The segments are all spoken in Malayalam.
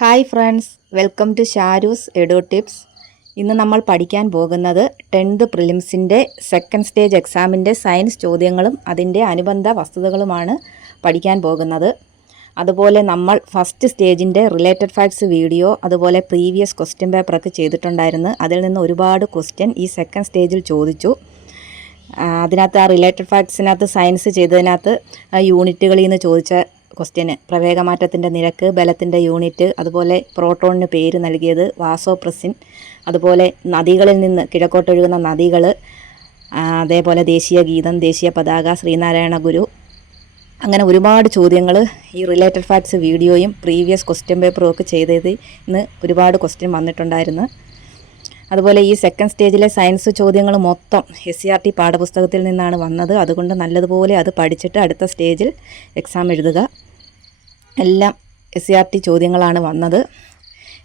ഹായ് ഫ്രണ്ട്സ്, വെൽക്കം ടു ഷാരൂസ് എഡു ടിപ്സ്. ഇന്ന് നമ്മൾ പഠിക്കാൻ പോകുന്നത് 10th പ്രിലിംസിൻ്റെ സെക്കൻഡ് സ്റ്റേജ് എക്സാമിൻ്റെ സയൻസ് ചോദ്യങ്ങളും അതിൻ്റെ അനുബന്ധ വസ്തുതകളുമാണ് പഠിക്കാൻ പോകുന്നത്. അതുപോലെ നമ്മൾ ഫസ്റ്റ് സ്റ്റേജിൻ്റെ റിലേറ്റഡ് ഫാക്ട്സ് വീഡിയോ, അതുപോലെ പ്രീവിയസ് ക്വസ്റ്റ്യൻ പേപ്പറൊക്കെ ചെയ്തിട്ടുണ്ടായിരുന്നു. അതിൽ നിന്ന് ഒരുപാട് ക്വസ്റ്റ്യൻ ഈ സെക്കൻഡ് സ്റ്റേജിൽ ചോദിച്ചു. അതിനകത്ത് ആ റിലേറ്റഡ് ഫാക്ട്സിനകത്ത് സയൻസ് ചെയ്തതിനകത്ത് യൂണിറ്റുകളിൽ നിന്ന് ചോദിച്ച ക്വസ്റ്റ്യന് പ്രവേഗമാറ്റത്തിൻ്റെ നിരക്ക്, ബലത്തിൻ്റെ യൂണിറ്റ്, അതുപോലെ പ്രോട്ടോണിന് പേര് നൽകിയത്, വാസോപ്രസിൻ, അതുപോലെ നദികളിൽ നിന്ന് കിഴക്കോട്ടൊഴുകുന്ന നദികൾ, അതേപോലെ ദേശീയ ഗീതം, ദേശീയ പതാക, ശ്രീനാരായണ ഗുരു, അങ്ങനെ ഒരുപാട് ചോദ്യങ്ങൾ ഈ റിലേറ്റഡ് ഫാക്ട്സ് വീഡിയോയും പ്രീവിയസ് ക്വസ്റ്റ്യൻ പേപ്പറും ഒക്കെ ചെയ്തത് ഇന്ന് ഒരുപാട് ക്വസ്റ്റ്യൻ വന്നിട്ടുണ്ടായിരുന്നു. അതുപോലെ ഈ സെക്കൻഡ് സ്റ്റേജിലെ സയൻസ് ചോദ്യങ്ങൾ മൊത്തം SCERT പാഠപുസ്തകത്തിൽ നിന്നാണ് വന്നത്. അതുകൊണ്ട് നല്ലതുപോലെ അത് പഠിച്ചിട്ട് അടുത്ത സ്റ്റേജിൽ എക്സാം എഴുതുക. എല്ലാം SCERT ചോദ്യങ്ങളാണ് വന്നത്.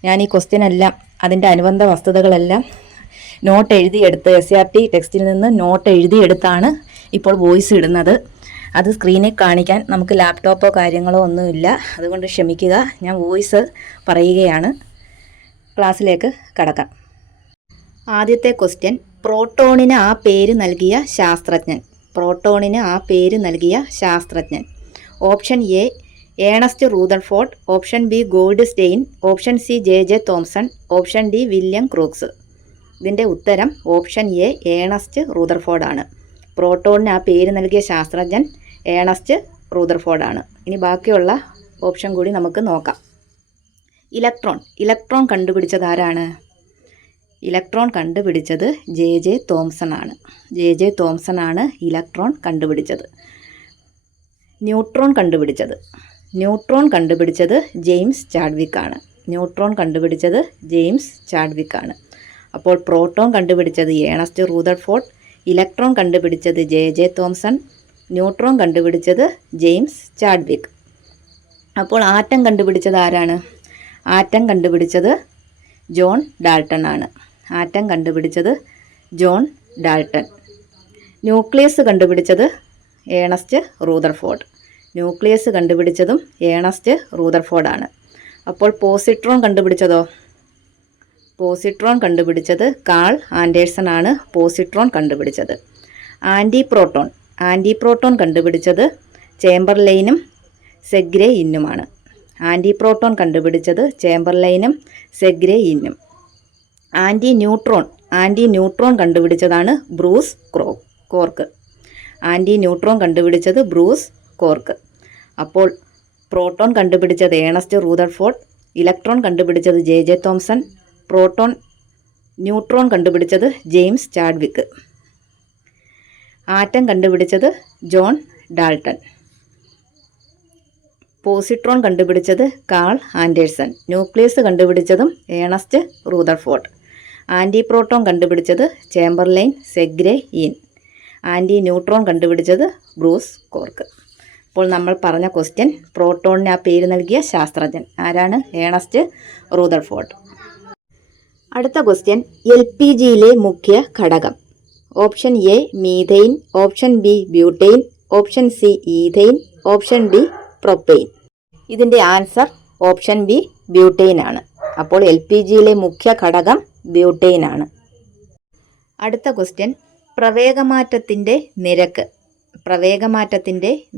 ഞാൻ ഈ ക്വസ്റ്റ്യൻ എല്ലാം അതിൻ്റെ അനുബന്ധ വസ്തുതകളെല്ലാം നോട്ട് എഴുതിയെടുത്ത് SCERT ടെക്സ്റ്റിൽ നിന്ന് നോട്ട് എഴുതിയെടുത്താണ് ഇപ്പോൾ വോയിസ് ഇടുന്നത്. അത് സ്ക്രീനിൽ കാണിക്കാൻ നമുക്ക് ലാപ്ടോപ്പോ കാര്യങ്ങളോ ഒന്നുമില്ല, അതുകൊണ്ട് ക്ഷമിക്കുക. ഞാൻ വോയിസ് പറയുകയാണ്. ക്ലാസ്സിലേക്ക് കടക്കാം. ആദ്യത്തെ ക്വസ്റ്റ്യൻ, പ്രോട്ടോണിന് ആ പേര് നൽകിയ ശാസ്ത്രജ്ഞൻ. പ്രോട്ടോണിന് ആ പേര് നൽകിയ ശാസ്ത്രജ്ഞൻ. Option A Ernest Rutherford, option B Goldstein, option C J.J. Thomson, option D William Crookes. ഇതിൻ്റെ ഉത്തരം ഓപ്ഷൻ എ ഏണസ്റ്റ് റൂദർഫോർഡ് ആണ്. പ്രോട്ടോണിന് ആ പേര് നൽകിയ ശാസ്ത്രജ്ഞൻ ഏണസ്റ്റ് റൂദർഫോർഡ് ആണ്. ഇനി ബാക്കിയുള്ള ഓപ്ഷൻ കൂടി നമുക്ക് നോക്കാം. ഇലക്ട്രോൺ കണ്ടുപിടിച്ചത് ആരാണ്? ഇലക്ട്രോൺ കണ്ടുപിടിച്ചത് J.J. തോംസൺ ആണ്. J.J. തോംസൺ ആണ് ഇലക്ട്രോൺ കണ്ടുപിടിച്ചത്. ന്യൂട്രോൺ കണ്ടുപിടിച്ചത് ജെയിംസ് ചാഡ്വിക് ആണ്. ന്യൂട്രോൺ കണ്ടുപിടിച്ചത് ജെയിംസ് ചാഡ്വിക് ആണ്. അപ്പോൾ പ്രോട്ടോൺ കണ്ടുപിടിച്ചത് ഏണസ്റ്റ് റൂദർഫോർഡ്, ഇലക്ട്രോൺ കണ്ടുപിടിച്ചത് J.J. തോംസൺ, ന്യൂട്രോൺ കണ്ടുപിടിച്ചത് ജെയിംസ് ചാഡ്വിക്. അപ്പോൾ ആറ്റം കണ്ടുപിടിച്ചത് ആരാണ്? ആറ്റം കണ്ടുപിടിച്ചത് ജോൺ ഡാൾട്ടൺ ആണ്. ആറ്റം കണ്ടുപിടിച്ചത് ജോൺ ഡാൾട്ടൺ. ന്യൂക്ലിയസ് കണ്ടുപിടിച്ചത് ഏണസ്റ്റ് റൂദർഫോർഡ്. ന്യൂക്ലിയസ് കണ്ടുപിടിച്ചതും ഏണസ്റ്റ് റൂദർഫോർഡ് ആണ്. അപ്പോൾ പോസിട്രോൺ കണ്ടുപിടിച്ചതോ? പോസിട്രോൺ കണ്ടുപിടിച്ചത് കാൾ ആൻഡേഴ്സൺ ആണ്. പോസിട്രോൺ കണ്ടുപിടിച്ചത്. ആൻറ്റിപ്രോട്ടോൺ കണ്ടുപിടിച്ചത് ചേംബർലൈനും സെഗ്രേ ഇന്നുമാണ്. ആൻറ്റിപ്രോട്ടോൺ കണ്ടുപിടിച്ചത് ചേംബർലൈനും സെഗ്രേ ഇന്നും. ആൻറ്റി ന്യൂട്രോൺ കണ്ടുപിടിച്ചതാണ് ബ്രൂസ് കോർക്ക്. ആൻറ്റി ന്യൂട്രോൺ കണ്ടുപിടിച്ചത് ബ്രൂസ് കോർക്ക്. അപ്പോൾ പ്രോട്ടോൺ കണ്ടുപിടിച്ചത് ഏണസ്റ്റ് റൂദർഫോർഡ്, ഇലക്ട്രോൺ കണ്ടുപിടിച്ചത് J.J. തോംസൺ, ന്യൂട്രോൺ കണ്ടുപിടിച്ചത് ജെയിംസ് ചാഡ്വിക്. ആറ്റം കണ്ടുപിടിച്ചത് ജോൺ ഡാൾട്ടൺ. പോസിട്രോൺ കണ്ടുപിടിച്ചത് കാൾ ആൻഡേഴ്സൺ. ന്യൂക്ലിയസ് കണ്ടുപിടിച്ചതും ഏണസ്റ്റ് റൂദർഫോർഡ്. ആൻറ്റിപ്രോട്ടോൺ കണ്ടുപിടിച്ചത് ചേംബർലൈൻ സെഗ്രേ ഇൻ. ആൻറ്റി ന്യൂട്രോൺ കണ്ടുപിടിച്ചത് ബ്രൂസ് കോർക്ക്. അപ്പോൾ നമ്മൾ പറഞ്ഞ ക്വസ്റ്റ്യൻ, പ്രോട്ടോണിന് ആ പേര് നൽകിയ ശാസ്ത്രജ്ഞൻ ആരാണ്? Ernest Rutherford. അടുത്ത ക്വസ്റ്റ്യൻ, LPGയിലെ മുഖ്യ ഘടകം. Option A methane, option B butane, option C ethane, option D propane. ഇതിൻ്റെ ആൻസർ ഓപ്ഷൻ ബി ബ്യൂട്ടെയിൻ ആണ്. അപ്പോൾ LPGയിലെ മുഖ്യ ഘടകം ബ്യൂട്ടെയിൻ ആണ്. അടുത്ത ക്വസ്റ്റ്യൻ, പ്രവേഗമാറ്റത്തിൻ്റെ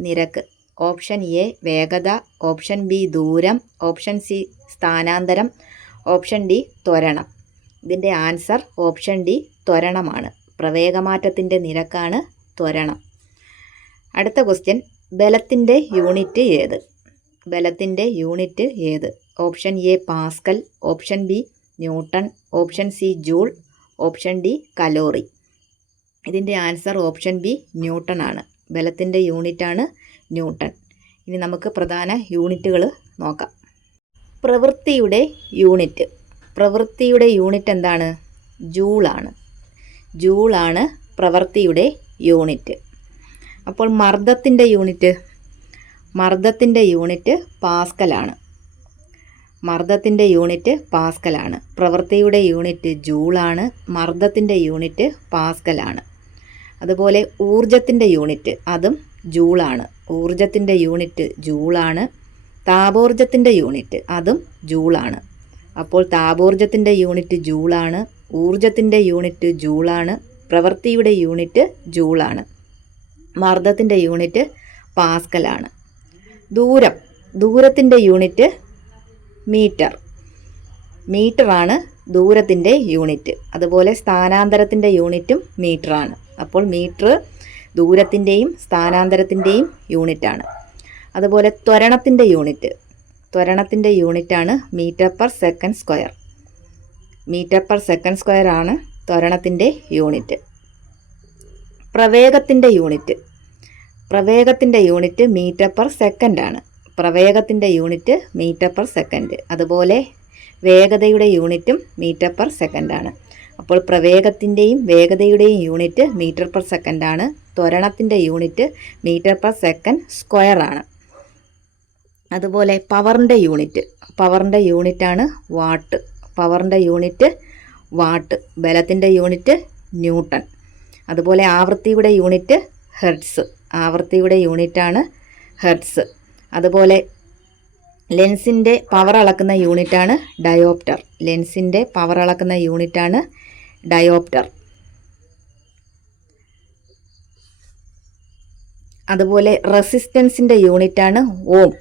നിരക്ക്. ഓപ്ഷൻ എ വേഗത, ഓപ്ഷൻ ബി ദൂരം, ഓപ്ഷൻ സി സ്ഥാനാന്തരം, ഓപ്ഷൻ ഡി ത്വരണം. ഇതിൻ്റെ ആൻസർ ഓപ്ഷൻ ഡി ത്വരണമാണ്. പ്രവേഗമാറ്റത്തിൻ്റെ നിരക്കാണ് ത്വരണം. അടുത്ത ക്വസ്റ്റ്യൻ, ബലത്തിൻ്റെ യൂണിറ്റ് ഏത്? Option A Pascal, option B newton, option C joule, option D calorie. ഇതിൻ്റെ ആൻസർ ഓപ്ഷൻ ബി ന്യൂട്ടൺ ആണ്. ബലത്തിൻ്റെ യൂണിറ്റാണ് ന്യൂട്ടൺ. ഇനി നമുക്ക് പ്രധാന യൂണിറ്റുകൾ നോക്കാം. പ്രവൃത്തിയുടെ യൂണിറ്റ് എന്താണ്? ജൂളാണ് പ്രവൃത്തിയുടെ യൂണിറ്റ്. അപ്പോൾ മർദ്ദത്തിൻ്റെ യൂണിറ്റ് പാസ്കലാണ്. പ്രവൃത്തിയുടെ യൂണിറ്റ് ജൂളാണ്. മർദ്ദത്തിൻ്റെ യൂണിറ്റ് പാസ്കലാണ്. അതുപോലെ ഊർജത്തിൻ്റെ യൂണിറ്റ് അതും ജൂളാണ്. ഊർജത്തിൻ്റെ യൂണിറ്റ് ജൂളാണ്. താപോർജത്തിൻ്റെ യൂണിറ്റ് അതും ജൂളാണ്. അപ്പോൾ താപോർജത്തിൻ്റെ യൂണിറ്റ് ജൂളാണ്, ഊർജത്തിൻ്റെ യൂണിറ്റ് ജൂളാണ്, പ്രവൃത്തിയുടെ യൂണിറ്റ് ജൂളാണ്, മർദ്ദത്തിൻ്റെ യൂണിറ്റ് പാസ്കലാണ്. ദൂരത്തിൻ്റെ യൂണിറ്റ് മീറ്ററാണ് ദൂരത്തിൻ്റെ യൂണിറ്റ്. അതുപോലെ സ്ഥാനാന്തരത്തിൻ്റെ യൂണിറ്റും മീറ്ററാണ്. അപ്പോൾ മീറ്റർ ദൂരത്തിൻ്റെയും സ്ഥാനാന്തരത്തിൻ്റെയും യൂണിറ്റാണ്. അതുപോലെ ത്വരണത്തിൻ്റെ യൂണിറ്റാണ് metre per second square. Metre per second square ആണ് ത്വരണത്തിൻ്റെ യൂണിറ്റ്. പ്രവേഗത്തിൻ്റെ യൂണിറ്റ് മീറ്റർ പെർ സെക്കൻഡ് ആണ്. പ്രവേഗത്തിൻ്റെ യൂണിറ്റ് മീറ്റർ പെർ സെക്കൻഡ്. അതുപോലെ വേഗതയുടെ യൂണിറ്റും മീറ്റർ പെർ സെക്കൻഡ് ആണ്. അപ്പോൾ പ്രവേഗത്തിൻ്റെയും വേഗതയുടെയും യൂണിറ്റ് മീറ്റർ പെർ സെക്കൻഡ് ആണ്. ത്വരണത്തിൻ്റെ unit metre per second square ആണ്. അതുപോലെ പവറിൻ്റെ യൂണിറ്റാണ് വാട്ട്. ബലത്തിൻ്റെ unit newton. അതുപോലെ ആവൃത്തിയുടെ യൂണിറ്റ് ഹെർട്സ്. ആവൃത്തിയുടെ യൂണിറ്റാണ് ഹെർട്സ്. അതുപോലെ ലെൻസിൻ്റെ പവർ അളക്കുന്ന യൂണിറ്റാണ് ഡയോപ്റ്റർ. അതുപോലെ റെസിസ്റ്റൻസിൻ്റെ യൂണിറ്റാണ് ഓം.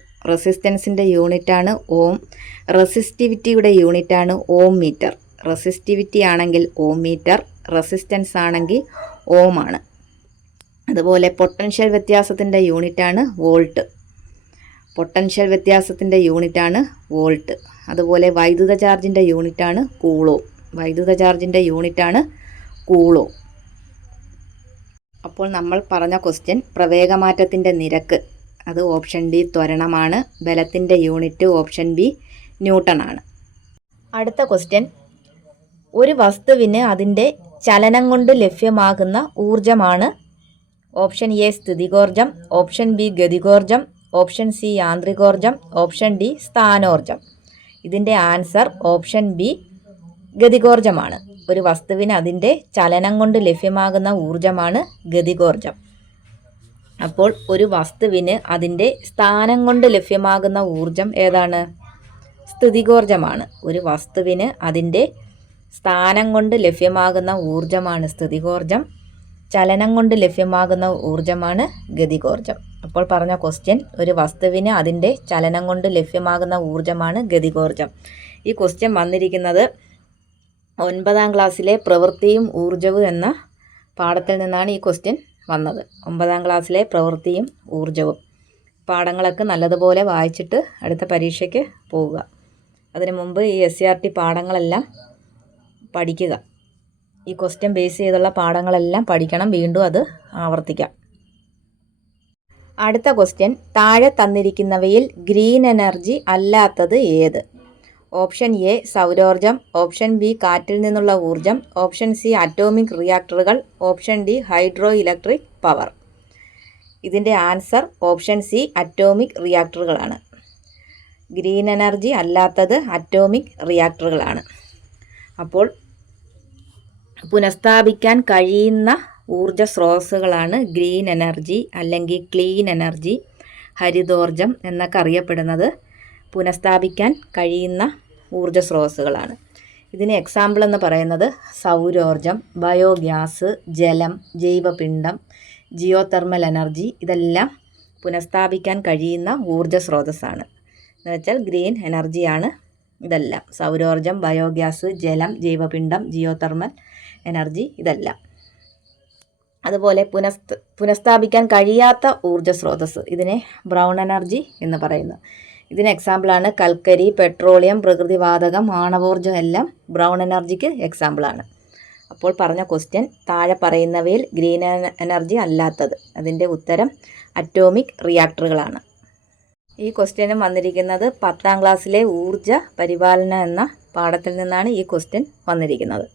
റെസിസ്റ്റിവിറ്റിയുടെ യൂണിറ്റാണ് ഓം മീറ്റർ. റെസിസ്റ്റിവിറ്റി ആണെങ്കിൽ ഓം മീറ്റർ, റെസിസ്റ്റൻസ് ആണെങ്കിൽ ഓം ആണ്. അതുപോലെ പൊട്ടൻഷ്യൽ വ്യത്യാസത്തിൻ്റെ യൂണിറ്റാണ് വോൾട്ട്. അതുപോലെ വൈദ്യുത ചാർജിൻ്റെ യൂണിറ്റാണ് കൂളോം. അപ്പോൾ നമ്മൾ പറഞ്ഞ ക്വസ്റ്റ്യൻ പ്രവേഗമാറ്റത്തിൻ്റെ നിരക്ക്, അത് ഓപ്ഷൻ ഡി ത്വരണമാണ്. ബലത്തിൻ്റെ യൂണിറ്റ് ഓപ്ഷൻ ബി ന്യൂട്ടൺ ആണ്. അടുത്ത ക്വസ്റ്റ്യൻ, ഒരു വസ്തുവിന് അതിൻ്റെ ചലനം കൊണ്ട് ലഭ്യമാകുന്ന ഊർജമാണ് ഓപ്ഷൻ എ സ്ഥിതികോർജം, ഓപ്ഷൻ ബി ഗതികോർജം, ഓപ്ഷൻ സി യാന്ത്രികോർജം, ഓപ്ഷൻ ഡി സ്ഥാനോർജം. ഇതിൻ്റെ ആൻസർ ഓപ്ഷൻ ബി ഗതികോർജമാണ്. ഒരു വസ്തുവിന് അതിൻ്റെ ചലനം കൊണ്ട് ലഭ്യമാകുന്ന ഊർജമാണ് ഗതികോർജം. അപ്പോൾ ഒരു വസ്തുവിന് അതിൻ്റെ സ്ഥാനം കൊണ്ട് ലഭ്യമാകുന്ന ഊർജം ഏതാണ്? സ്ഥിതികോർജമാണ്. ഒരു വസ്തുവിന് അതിൻ്റെ സ്ഥാനം കൊണ്ട് ലഭ്യമാകുന്ന ഊർജമാണ് സ്ഥിതികോർജം. ചലനം കൊണ്ട് ലഭ്യമാകുന്ന ഊർജമാണ് ഗതികോർജം. അപ്പോൾ പറഞ്ഞ ക്വസ്റ്റ്യൻ, ഒരു വസ്തുവിന് അതിൻ്റെ ചലനം കൊണ്ട് ലഭ്യമാകുന്ന ഊർജമാണ് ഗതികോർജം. ഈ ക്വസ്റ്റ്യൻ വന്നിരിക്കുന്നത് 9ാം ക്ലാസ്സിലെ പ്രവൃത്തിയും ഊർജവും എന്ന പാഠത്തിൽ നിന്നാണ് ഈ ക്വസ്റ്റ്യൻ വന്നത്. 9ാം ക്ലാസ്സിലെ പ്രവൃത്തിയും ഊർജവും പാഠങ്ങളൊക്കെ നല്ലതുപോലെ വായിച്ചിട്ട് അടുത്ത പരീക്ഷയ്ക്ക് പോവുക. അതിനു മുമ്പ് ഈ SCRT പാഠങ്ങളെല്ലാം പഠിക്കുക. ഈ ക്വസ്റ്റ്യൻ ബേസ് ചെയ്തുള്ള പാഠങ്ങളെല്ലാം പഠിക്കണം. വീണ്ടും അത് ആവർത്തിക്കാം. അടുത്ത ക്വസ്റ്റ്യൻ, താഴെ തന്നിരിക്കുന്നവയിൽ ഗ്രീൻ എനർജി അല്ലാത്തത് ഏത്? ഓപ്ഷൻ എ സൗരോർജം, ഓപ്ഷൻ ബി കാറ്റിൽ നിന്നുള്ള ഊർജം, ഓപ്ഷൻ സി അറ്റോമിക് റിയാക്ടറുകൾ, option D hydro electric power. ഇതിൻ്റെ ആൻസർ ഓപ്ഷൻ സി അറ്റോമിക് റിയാക്ടറുകളാണ്. ഗ്രീൻ എനർജി അല്ലാത്തത് അറ്റോമിക് റിയാക്ടറുകളാണ്. അപ്പോൾ പുനഃസ്ഥാപിക്കാൻ കഴിയുന്ന ഊർജ സ്രോതസ്സുകളാണ് ഗ്രീൻ എനർജി അല്ലെങ്കിൽ ക്ലീൻ എനർജി, ഹരിതോർജം എന്നൊക്കെ അറിയപ്പെടുന്നത് പുനഃസ്ഥാപിക്കാൻ കഴിയുന്ന ഊർജ സ്രോതസ്സുകളാണ്. ഇതിന് എക്സാമ്പിൾ എന്ന് പറയുന്നത് സൗരോർജം, ബയോഗ്യാസ്, ജലം, ജൈവപിണ്ഡം, ജിയോതെർമൽ എനർജി. ഇതെല്ലാം പുനഃസ്ഥാപിക്കാൻ കഴിയുന്ന ഊർജ സ്രോതസ്സാണ്. എന്ന് വെച്ചാൽ ഗ്രീൻ എനർജിയാണ് ഇതെല്ലാം. സൗരോർജം, ബയോഗ്യാസ്, ജലം, ജൈവപിണ്ഡം, ജിയോതെർമൽ എനർജി ഇതെല്ലാം. അതുപോലെ പുനഃസ്ഥാപിക്കാൻ കഴിയാത്ത ഊർജ സ്രോതസ്സ്, ഇതിനെ ബ്രൗൺ എനർജി എന്ന് പറയുന്നു. ഇതിന് എക്സാമ്പിളാണ് കൽക്കരി, പെട്രോളിയം, പ്രകൃതിവാതകം, ആണവോർജം എല്ലാം ബ്രൗൺ എനർജിക്ക് എക്സാമ്പിളാണ്. അപ്പോൾ പറഞ്ഞ ക്വസ്റ്റ്യൻ, താഴെ പറയുന്നവയിൽ ഗ്രീൻ എനർജി അല്ലാത്തത്. അതിൻ്റെ ഉത്തരം അറ്റോമിക് റിയാക്ടറുകളാണ്. ഈ ക്വസ്റ്റ്യനും വന്നിരിക്കുന്നത് 10ാം ക്ലാസ്സിലെ ഊർജ പരിപാലനം എന്ന പാഠത്തിൽ നിന്നാണ് ഈ ക്വസ്റ്റ്യൻ വന്നിരിക്കുന്നത്.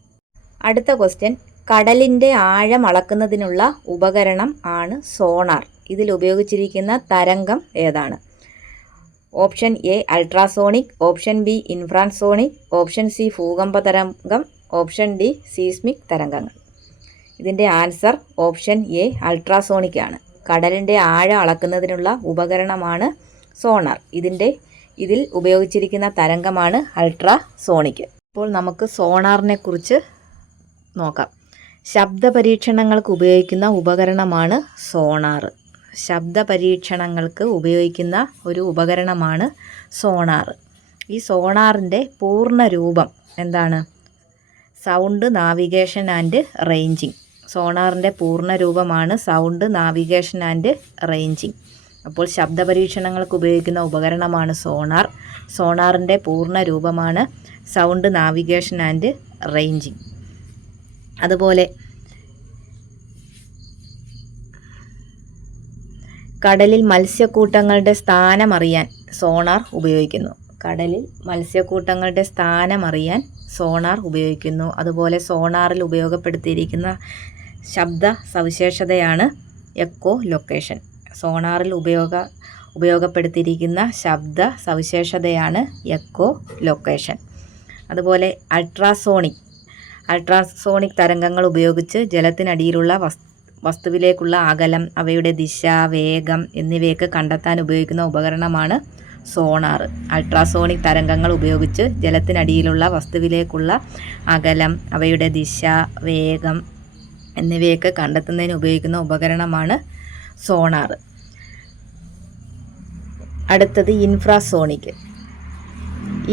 അടുത്ത ക്വസ്റ്റ്യൻ, കടലിൻ്റെ ആഴം അളക്കുന്നതിനുള്ള ഉപകരണം ആണ് സോണാർ. ഇതിൽ ഉപയോഗിച്ചിരിക്കുന്ന തരംഗം ഏതാണ്? Option A ultrasonic, option B infrasonic, option C ഭൂകമ്പ തരംഗം, ഓപ്ഷൻ ഡി സീസ്മിക് തരംഗങ്ങൾ. ഇതിൻ്റെ ആൻസർ ഓപ്ഷൻ എ അൾട്രാസോണിക് ആണ്. കടലിൻ്റെ ആഴം അളക്കുന്നതിനുള്ള ഉപകരണമാണ് സോണാർ. ഇതിൽ ഉപയോഗിച്ചിരിക്കുന്ന തരംഗമാണ് അൾട്രാസോണിക്. ഇപ്പോൾ നമുക്ക് സോണാറിനെ കുറിച്ച് നോക്കാം. ശബ്ദ പരീക്ഷണങ്ങൾക്ക് ഉപയോഗിക്കുന്ന ഉപകരണമാണ് സോണാർ. ശബ്ദ പരീക്ഷണങ്ങൾക്ക് ഉപയോഗിക്കുന്ന ഒരു ഉപകരണമാണ് സോണാർ. ഈ സോണാറിൻ്റെ പൂർണ്ണ രൂപം എന്താണ്? Sound navigation and ranging. സോണാറിൻ്റെ പൂർണ്ണ രൂപമാണ് സൗണ്ട് നാവിഗേഷൻ ആൻഡ് റേഞ്ചിങ്. അപ്പോൾ ശബ്ദ പരീക്ഷണങ്ങൾക്ക് ഉപയോഗിക്കുന്ന ഉപകരണമാണ് സോണാർ. സോണാറിൻ്റെ പൂർണ്ണ രൂപമാണ് സൗണ്ട് നാവിഗേഷൻ ആൻഡ് റേഞ്ചിങ്. അതുപോലെ കടലിൽ മത്സ്യക്കൂട്ടങ്ങളുടെ സ്ഥാനം അറിയാൻ സോണാർ ഉപയോഗിക്കുന്നു. കടലിൽ മത്സ്യക്കൂട്ടങ്ങളുടെ സ്ഥാനം അറിയാൻ സോണാർ ഉപയോഗിക്കുന്നു. അതുപോലെ സോണാറിൽ ഉപയോഗപ്പെടുത്തിയിരിക്കുന്ന ശബ്ദ സവിശേഷതയാണ് എക്കോ ലൊക്കേഷൻ. സോണാറിൽ ഉപയോഗപ്പെടുത്തിയിരിക്കുന്ന ശബ്ദ സവിശേഷതയാണ് എക്കോ ലൊക്കേഷൻ. അതുപോലെ അൾട്രാസോണിക് തരംഗങ്ങൾ ഉപയോഗിച്ച് ജലത്തിനടിയിലുള്ള വസ്തുവിലേക്കുള്ള അകലം, അവയുടെ ദിശ, വേഗം എന്നിവയൊക്കെ കണ്ടെത്താൻ ഉപയോഗിക്കുന്ന ഉപകരണമാണ് സോണാർ. അൾട്രാസോണിക് തരംഗങ്ങൾ ഉപയോഗിച്ച് ജലത്തിനടിയിലുള്ള വസ്തുവിലേക്കുള്ള അകലം, അവയുടെ ദിശ, വേഗം എന്നിവയൊക്കെ കണ്ടെത്തുന്നതിന് ഉപയോഗിക്കുന്ന ഉപകരണമാണ് സോണാർ. അടുത്തത് ഇൻഫ്രാസോണിക്.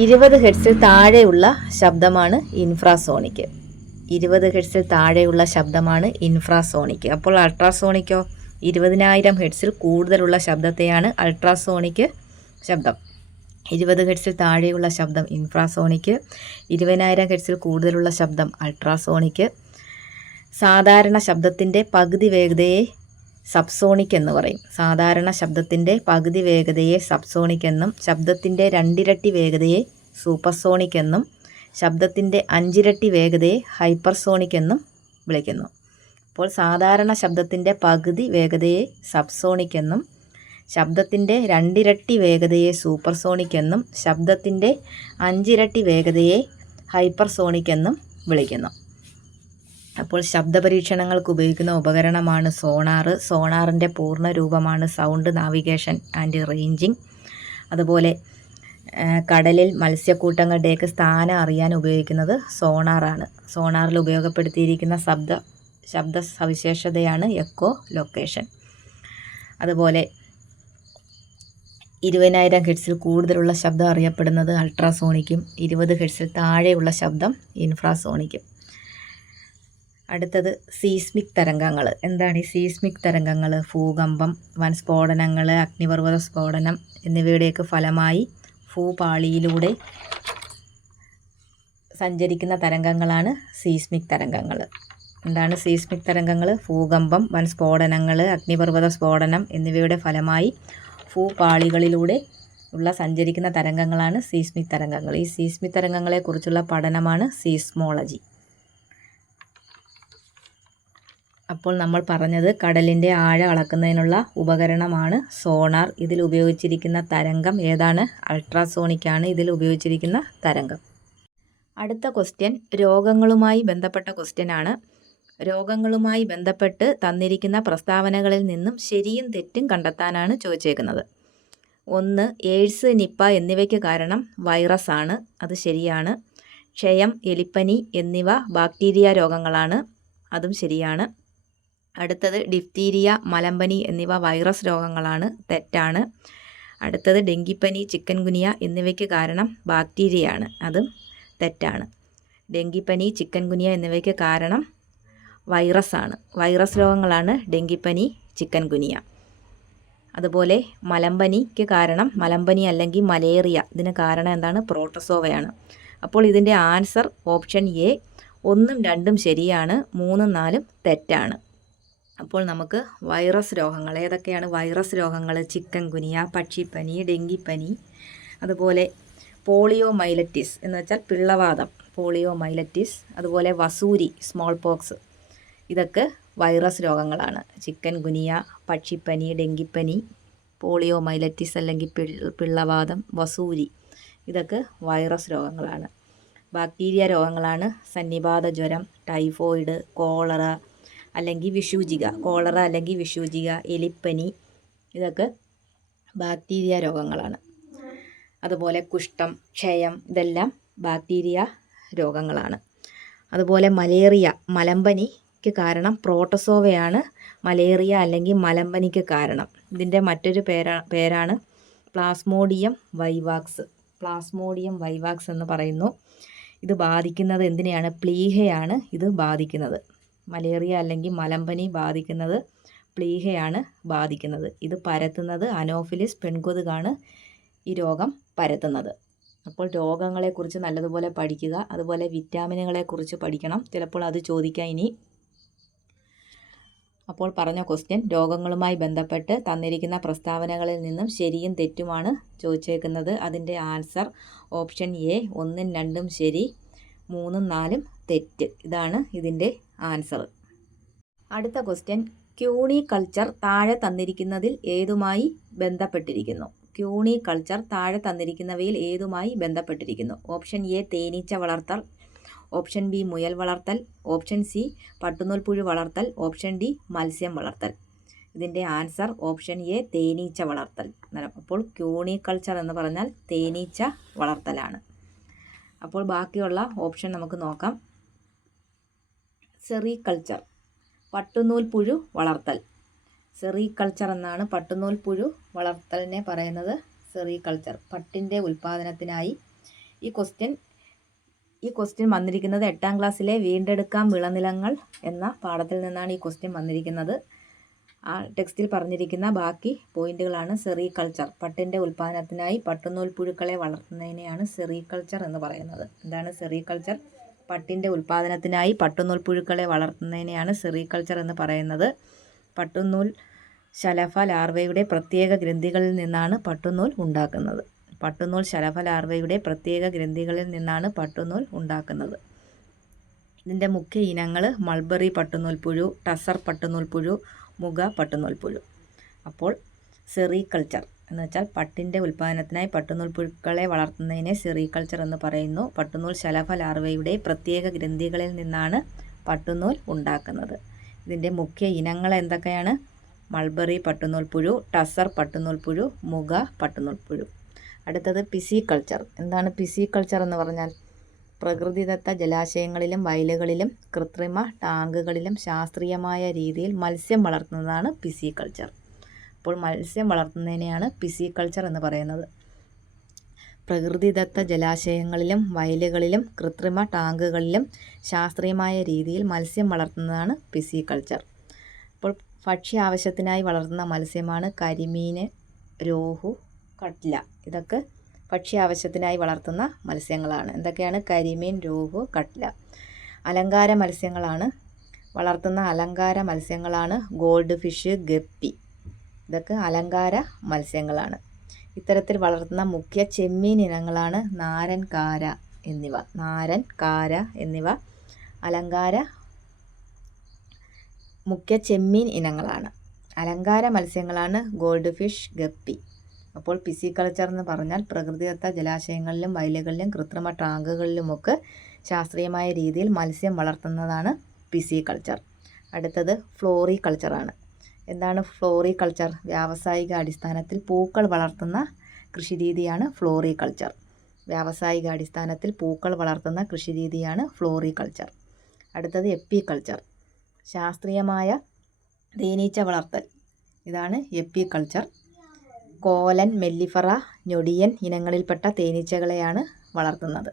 20 ഹെർട്സിൽ താഴെയുള്ള ശബ്ദമാണ് ഇൻഫ്രാസോണിക്. 20 ഹെർട്സിൽ താഴെയുള്ള ശബ്ദമാണ് ഇൻഫ്രാസോണിക്. അപ്പോൾ അൾട്രാസോണിക്കോ? 20,000 ഹെർട്സിൽ കൂടുതലുള്ള ശബ്ദത്തെയാണ് അൾട്രാസോണിക് ശബ്ദം. 20 ഹെർട്സിൽ താഴെയുള്ള ശബ്ദം ഇൻഫ്രാസോണിക്. 20,000 ഹെർട്സിൽ കൂടുതലുള്ള ശബ്ദം അൾട്രാസോണിക്. സാധാരണ ശബ്ദത്തിൻ്റെ പകുതി വേഗതയെ സബ്സോണിക് എന്ന് പറയും. സാധാരണ ശബ്ദത്തിൻ്റെ പകുതി വേഗതയെ സബ്സോണിക് എന്നും ശബ്ദത്തിൻ്റെ 2 ഇരട്ടി വേഗതയെ സൂപ്പർസോണിക് എന്നും ശബ്ദത്തിൻ്റെ 5 ഇരട്ടി വേഗതയെ ഹൈപ്പർസോണിക് എന്നും വിളിക്കുന്നു. അപ്പോൾ സാധാരണ ശബ്ദത്തിൻ്റെ പകുതി വേഗതയെ സബ്സോണിക് എന്നും ശബ്ദത്തിൻ്റെ 2 ഇരട്ടി വേഗതയെ സൂപ്പർസോണിക് എന്നും ശബ്ദത്തിൻ്റെ 5 ഇരട്ടി വേഗതയെ ഹൈപ്പർസോണിക് എന്നും വിളിക്കുന്നു. അപ്പോൾ ശബ്ദ പരീക്ഷണങ്ങൾക്ക് ഉപയോഗിക്കുന്ന ഉപകരണമാണ് സോണാർ. സോണാറിൻ്റെ പൂർണ്ണ രൂപമാണ് സൗണ്ട് നാവിഗേഷൻ ആൻഡ് റേഞ്ചിങ്. അതുപോലെ കടലിൽ മത്സ്യക്കൂട്ടങ്ങളുടെയൊക്കെ സ്ഥാനം അറിയാൻ ഉപയോഗിക്കുന്നത് സോണാറാണ്. സോണാറിൽ ഉപയോഗപ്പെടുത്തിയിരിക്കുന്ന ശബ്ദ സവിശേഷതയാണ് എക്കോ ലൊക്കേഷൻ. അതുപോലെ 20,000 ഹെർട്സിൽ കൂടുതലുള്ള ശബ്ദം അറിയപ്പെടുന്നത് അൾട്രാസോണിക്കും 20 ഹെർട്സിൽ താഴെയുള്ള ശബ്ദം ഇൻഫ്രാസോണിക്കും. അടുത്തത് സീസ്മിക് തരംഗങ്ങൾ. എന്താണ് ഈ സീസ്മിക് തരംഗങ്ങൾ? ഭൂകമ്പം, വൻസ്ഫോടനങ്ങൾ, അഗ്നിപർവ്വത സ്ഫോടനം എന്നിവയുടെയൊക്കെ ഫലമായി ഭൂപാളിയിലൂടെ സഞ്ചരിക്കുന്ന തരംഗങ്ങളാണ് സീസ്മിക് തരംഗങ്ങൾ. എന്താണ് സീസ്മിക് തരംഗങ്ങൾ? ഭൂകമ്പം, വൻസ്ഫോടനങ്ങൾ, അഗ്നിപർവ്വത സ്ഫോടനം എന്നിവയുടെ ഫലമായി ഭൂപാളികളിലൂടെ സഞ്ചരിക്കുന്ന തരംഗങ്ങളാണ് സീസ്മിക് തരംഗങ്ങൾ. ഈ സീസ്മിക് തരംഗങ്ങളെക്കുറിച്ചുള്ള പഠനമാണ് സീസ്മോളജി. അപ്പോൾ നമ്മൾ പറഞ്ഞത് കടലിൻ്റെ ആഴം അളക്കുന്നതിനുള്ള ഉപകരണമാണ് സോണാർ. ഇതിൽ ഉപയോഗിച്ചിരിക്കുന്ന തരംഗം ഏതാണ്? അൾട്രാസോണിക്കാണ് ഇതിൽ ഉപയോഗിച്ചിരിക്കുന്ന തരംഗം. അടുത്ത ക്വസ്റ്റ്യൻ രോഗങ്ങളുമായി ബന്ധപ്പെട്ട ക്വസ്റ്റ്യനാണ്. രോഗങ്ങളുമായി ബന്ധപ്പെട്ട് തന്നിരിക്കുന്ന പ്രസ്താവനകളിൽ നിന്നും ശരിയും തെറ്റും കണ്ടെത്താനാണ് ചോദിച്ചേക്കുന്നത്. 1. എയ്ഡ്സ്, നിപ്പ എന്നിവയ്ക്ക് കാരണം വൈറസ് ആണ്. അത് ശരിയാണ്. ക്ഷയം, എലിപ്പനി എന്നിവ ബാക്ടീരിയ രോഗങ്ങളാണ്. അതും ശരിയാണ്. അടുത്തത് ഡിഫ്തീരിയ, മലമ്പനി എന്നിവ വൈറസ് രോഗങ്ങളാണ്. തെറ്റാണ്. അടുത്തത് ഡെങ്കിപ്പനി, ചിക്കൻ ഗുനിയ എന്നിവയ്ക്ക് കാരണം ബാക്ടീരിയയാണ്. അതും തെറ്റാണ്. ഡെങ്കിപ്പനി, ചിക്കൻ ഗുനിയ എന്നിവയ്ക്ക് കാരണം വൈറസാണ്. വൈറസ് രോഗങ്ങളാണ് ഡെങ്കിപ്പനി, ചിക്കൻ ഗുനിയ. അതുപോലെ മലമ്പനിക്ക് കാരണം മലമ്പനി അല്ലെങ്കിൽ മലേറിയ, ഇതിന് കാരണം എന്താണ്? പ്രോട്ടോസോവയാണ്. അപ്പോൾ ഇതിൻ്റെ ആൻസർ ഓപ്ഷൻ എ. 1ഉം 2ഉം ശരിയാണ്, 3ഉം 4ഉം തെറ്റാണ്. അപ്പോൾ നമുക്ക് വൈറസ് രോഗങ്ങൾ ഏതൊക്കെയാണ്? വൈറസ് രോഗങ്ങൾ ചിക്കൻ ഗുനിയ, പക്ഷിപ്പനി, ഡെങ്കിപ്പനി, അതുപോലെ പോളിയോ മൈലറ്റിസ് എന്ന് വെച്ചാൽ പിള്ളവാതം, പോളിയോ മൈലറ്റിസ്, അതുപോലെ വസൂരി, സ്മോൾ പോക്സ്, ഇതൊക്കെ വൈറസ് രോഗങ്ങളാണ്. ചിക്കൻ ഗുനിയ, പക്ഷിപ്പനി, ഡെങ്കിപ്പനി, പോളിയോ മൈലറ്റിസ് അല്ലെങ്കിൽ പിള്ളവാതം, വസൂരി, ഇതൊക്കെ വൈറസ് രോഗങ്ങളാണ്. ബാക്ടീരിയ രോഗങ്ങളാണ് സന്നിപാത ജ്വരം, ടൈഫോയിഡ്, കോളറ, അല്ലെങ്കിൽ വിഷൂചിക, കോളറ അല്ലെങ്കിൽ വിഷൂചിക, എലിപ്പനി, ഇതൊക്കെ ബാക്ടീരിയ രോഗങ്ങളാണ്. അതുപോലെ കുഷ്ഠം, ക്ഷയം, ഇതെല്ലാം ബാക്ടീരിയ രോഗങ്ങളാണ്. അതുപോലെ മലേറിയ, മലമ്പനിക്ക് കാരണം പ്രോട്ടോസോവയാണ് മലേറിയ അല്ലെങ്കിൽ മലമ്പനിക്ക് കാരണം. ഇതിൻ്റെ മറ്റൊരു പേരാണ് പ്ലാസ്മോഡിയം വൈവാക്സ്. പ്ലാസ്മോഡിയം വൈവാക്സ് എന്ന് പറയുന്നു. ഇത് ബാധിക്കുന്നത് എന്തിനെയാണ്? പ്ലീഹയാണ് ഇത് ബാധിക്കുന്നത്. മലേറിയ അല്ലെങ്കിൽ മലമ്പനി ബാധിക്കുന്നത് പ്ലീഹയാണ് ബാധിക്കുന്നത്. ഇത് പരത്തുന്നത് അനോഫിലിസ് പെൺകൊതുകാണ് ഈ രോഗം പരത്തുന്നത്. അപ്പോൾ രോഗങ്ങളെക്കുറിച്ച് നല്ലതുപോലെ പഠിക്കുക. അതുപോലെ വിറ്റാമിനുകളെക്കുറിച്ച് പഠിക്കണം. ചിലപ്പോൾ അത് ചോദിക്കാം ഇനി. അപ്പോൾ പറഞ്ഞ ക്വസ്റ്റ്യൻ രോഗങ്ങളുമായി ബന്ധപ്പെട്ട് തന്നിരിക്കുന്ന പ്രസ്താവനകളിൽ നിന്നും ശരിയും തെറ്റുമാണ് ചോദിച്ചേക്കുന്നത്. അതിൻ്റെ ആൻസർ ഓപ്ഷൻ എ 1ഉം 2ഉം ശരി, 3ഉം 4ഉം തെറ്റ്. ഇതാണ് ഇതിൻ്റെ ആൻസർ. അടുത്ത ക്വസ്റ്റ്യൻ, ക്യൂണി കൾച്ചർ താഴെ തന്നിരിക്കുന്നതിൽ ഏതുമായി ബന്ധപ്പെട്ടിരിക്കുന്നു? ക്യൂണി കൾച്ചർ താഴെ തന്നിരിക്കുന്നവയിൽ ഏതുമായി ബന്ധപ്പെട്ടിരിക്കുന്നു? ഓപ്ഷൻ എ തേനീച്ച വളർത്തൽ, ഓപ്ഷൻ ബി മുയൽ വളർത്തൽ, ഓപ്ഷൻ സി പട്ടുനൂൽപ്പുഴു വളർത്തൽ, ഓപ്ഷൻ ഡി മത്സ്യം വളർത്തൽ. ഇതിൻ്റെ ആൻസർ ഓപ്ഷൻ എ തേനീച്ച വളർത്തൽ. അപ്പോൾ ക്യൂണി കൾച്ചർ എന്ന് പറഞ്ഞാൽ തേനീച്ച വളർത്തലാണ്. അപ്പോൾ ബാക്കിയുള്ള ഓപ്ഷൻ നമുക്ക് നോക്കാം. സെറികൾച്ചർ, പട്ടുനൂൽപ്പുഴു വളർത്തൽ. സെറികൾച്ചർ എന്നാണ് പട്ടുനൂൽപ്പുഴു വളർത്തലിനെ പറയുന്നത്. സെറികൾച്ചർ പട്ടിൻ്റെ ഉൽപ്പാദനത്തിനായി. ഈ ക്വസ്റ്റ്യൻ വന്നിരിക്കുന്നത് 8ാം ക്ലാസ്സിലെ വീണ്ടെടുക്കാം വിളനിലങ്ങൾ എന്ന പാഠത്തിൽ നിന്നാണ് ഈ ക്വസ്റ്റ്യൻ വന്നിരിക്കുന്നത്. ആ ടെക്സ്റ്റിൽ പറഞ്ഞിരിക്കുന്ന ബാക്കി പോയിന്റുകളാണ് സെറികൾച്ചർ. പട്ടിൻ്റെ ഉൽപ്പാദനത്തിനായി പട്ടുനൂൽപ്പുഴുക്കളെ വളർത്തുന്നതിനെയാണ് സെറികൾച്ചർ എന്ന് പറയുന്നത്. എന്താണ് സെറികൾച്ചർ? പട്ടിൻ്റെ ഉൽപ്പാദനത്തിനായി പട്ടുനൂൽപ്പുഴുക്കളെ വളർത്തുന്നതിനെയാണ് സെറികൾച്ചർ എന്ന് പറയുന്നത്. പട്ടുനൂൽ ശലഭ ലാർവയുടെ പ്രത്യേക ഗ്രന്ഥികളിൽ നിന്നാണ് പട്ടുനൂൽ ഉണ്ടാക്കുന്നത്. പട്ടുനൂൽ ശലഭ ലാർവയുടെ പ്രത്യേക ഗ്രന്ഥികളിൽ നിന്നാണ് പട്ടുനൂൽ ഉണ്ടാക്കുന്നത്. ഇതിൻ്റെ മുഖ്യ ഇനങ്ങൾ മൾബറി പട്ടുനൂൽപ്പുഴു, ടസർ പട്ടുനൂൽപ്പുഴു, മുഗ പട്ടുനൂൽപ്പുഴു. അപ്പോൾ സെറികൾച്ചർ എന്ന് വെച്ചാൽ പട്ടിൻ്റെ ഉൽപ്പാദനത്തിനായി പട്ടുനൂൽപ്പുഴുക്കളെ വളർത്തുന്നതിനെ സെറികൾച്ചർ എന്ന് പറയുന്നു. പട്ടുനൂൽ ശലഭ ലാർവയുടെ പ്രത്യേക ഗ്രന്ഥികളിൽ നിന്നാണ് പട്ടുനൂൽ ഉണ്ടാക്കുന്നത്. ഇതിൻ്റെ മുഖ്യ ഇനങ്ങൾ എന്തൊക്കെയാണ്? മൾബറി പട്ടുനൂൽപ്പുഴു, ടസർ പട്ടുനൂൽപ്പുഴു, മുഗ പട്ടുനൂൽപ്പുഴു. അടുത്തത് പിസികൾച്ചർ. എന്താണ് പിസികൾച്ചർ എന്ന് പറഞ്ഞാൽ? പ്രകൃതിദത്ത ജലാശയങ്ങളിലും വയലുകളിലും കൃത്രിമ ടാങ്കുകളിലും ശാസ്ത്രീയമായ രീതിയിൽ മത്സ്യം വളർത്തുന്നതാണ് പിസികൾച്ചർ. അപ്പോൾ മത്സ്യം വളർത്തുന്നതിനെയാണ് പിസികൾച്ചർ എന്ന് പറയുന്നത്. പ്രകൃതിദത്ത ജലാശയങ്ങളിലും വയലുകളിലും കൃത്രിമ ടാങ്കുകളിലും ശാസ്ത്രീയമായ രീതിയിൽ മത്സ്യം വളർത്തുന്നതാണ് പിസികൾച്ചർ. അപ്പോൾ ഭക്ഷ്യ ആവശ്യത്തിനായി വളർത്തുന്ന മത്സ്യമാണ് കരിമീൻ, രോഹു, കട്ല. ഇതൊക്കെ ഭക്ഷ്യ ആവശ്യത്തിനായി വളർത്തുന്ന മത്സ്യങ്ങളാണ്. എന്തൊക്കെയാണ്? കരിമീൻ, രോഹു, കട്ല. അലങ്കാര മത്സ്യങ്ങളാണ് വളർത്തുന്ന അലങ്കാര മത്സ്യങ്ങളാണ് ഗോൾഡ് ഫിഷ്, ഗപ്പി. ഇതൊക്കെ അലങ്കാര മത്സ്യങ്ങളാണ്. ഇത്തരത്തിൽ വളർത്തുന്ന മുഖ്യ ചെമ്മീൻ ഇനങ്ങളാണ് നാരൻ, കാര എന്നിവ. നാരൻ, കാര എന്നിവ അലങ്കാര മുഖ്യ ചെമ്മീൻ ഇനങ്ങളാണ്. അലങ്കാര മത്സ്യങ്ങളാണ് ഗോൾഡ് ഫിഷ്, ഗപ്പി. അപ്പോൾ പിസികൾച്ചർ എന്ന് പറഞ്ഞാൽ പ്രകൃതിദത്ത ജലാശയങ്ങളിലും വയലുകളിലും കൃത്രിമ ടാങ്കുകളിലുമൊക്കെ ശാസ്ത്രീയമായ രീതിയിൽ മത്സ്യം വളർത്തുന്നതാണ് പിസികൾച്ചർ. അടുത്തത് ഫ്ലോറികൾച്ചറാണ്. എന്താണ് ഫ്ലോറികൾച്ചർ? വ്യാവസായിക അടിസ്ഥാനത്തിൽ പൂക്കൾ വളർത്തുന്ന കൃഷിരീതിയാണ് ഫ്ലോറികൾച്ചർ. വ്യാവസായിക അടിസ്ഥാനത്തിൽ പൂക്കൾ വളർത്തുന്ന കൃഷിരീതിയാണ് ഫ്ലോറികൾച്ചർ. അടുത്തത് എപ്പികൾച്ചർ, ശാസ്ത്രീയമായ തേനീച്ച വളർത്തൽ. ഇതാണ് എപ്പികൾച്ചർ. കോലൻ, മെല്ലിഫറ, ഞൊടിയൻ ഇനങ്ങളിൽപ്പെട്ട തേനീച്ചകളെയാണ് വളർത്തുന്നത്.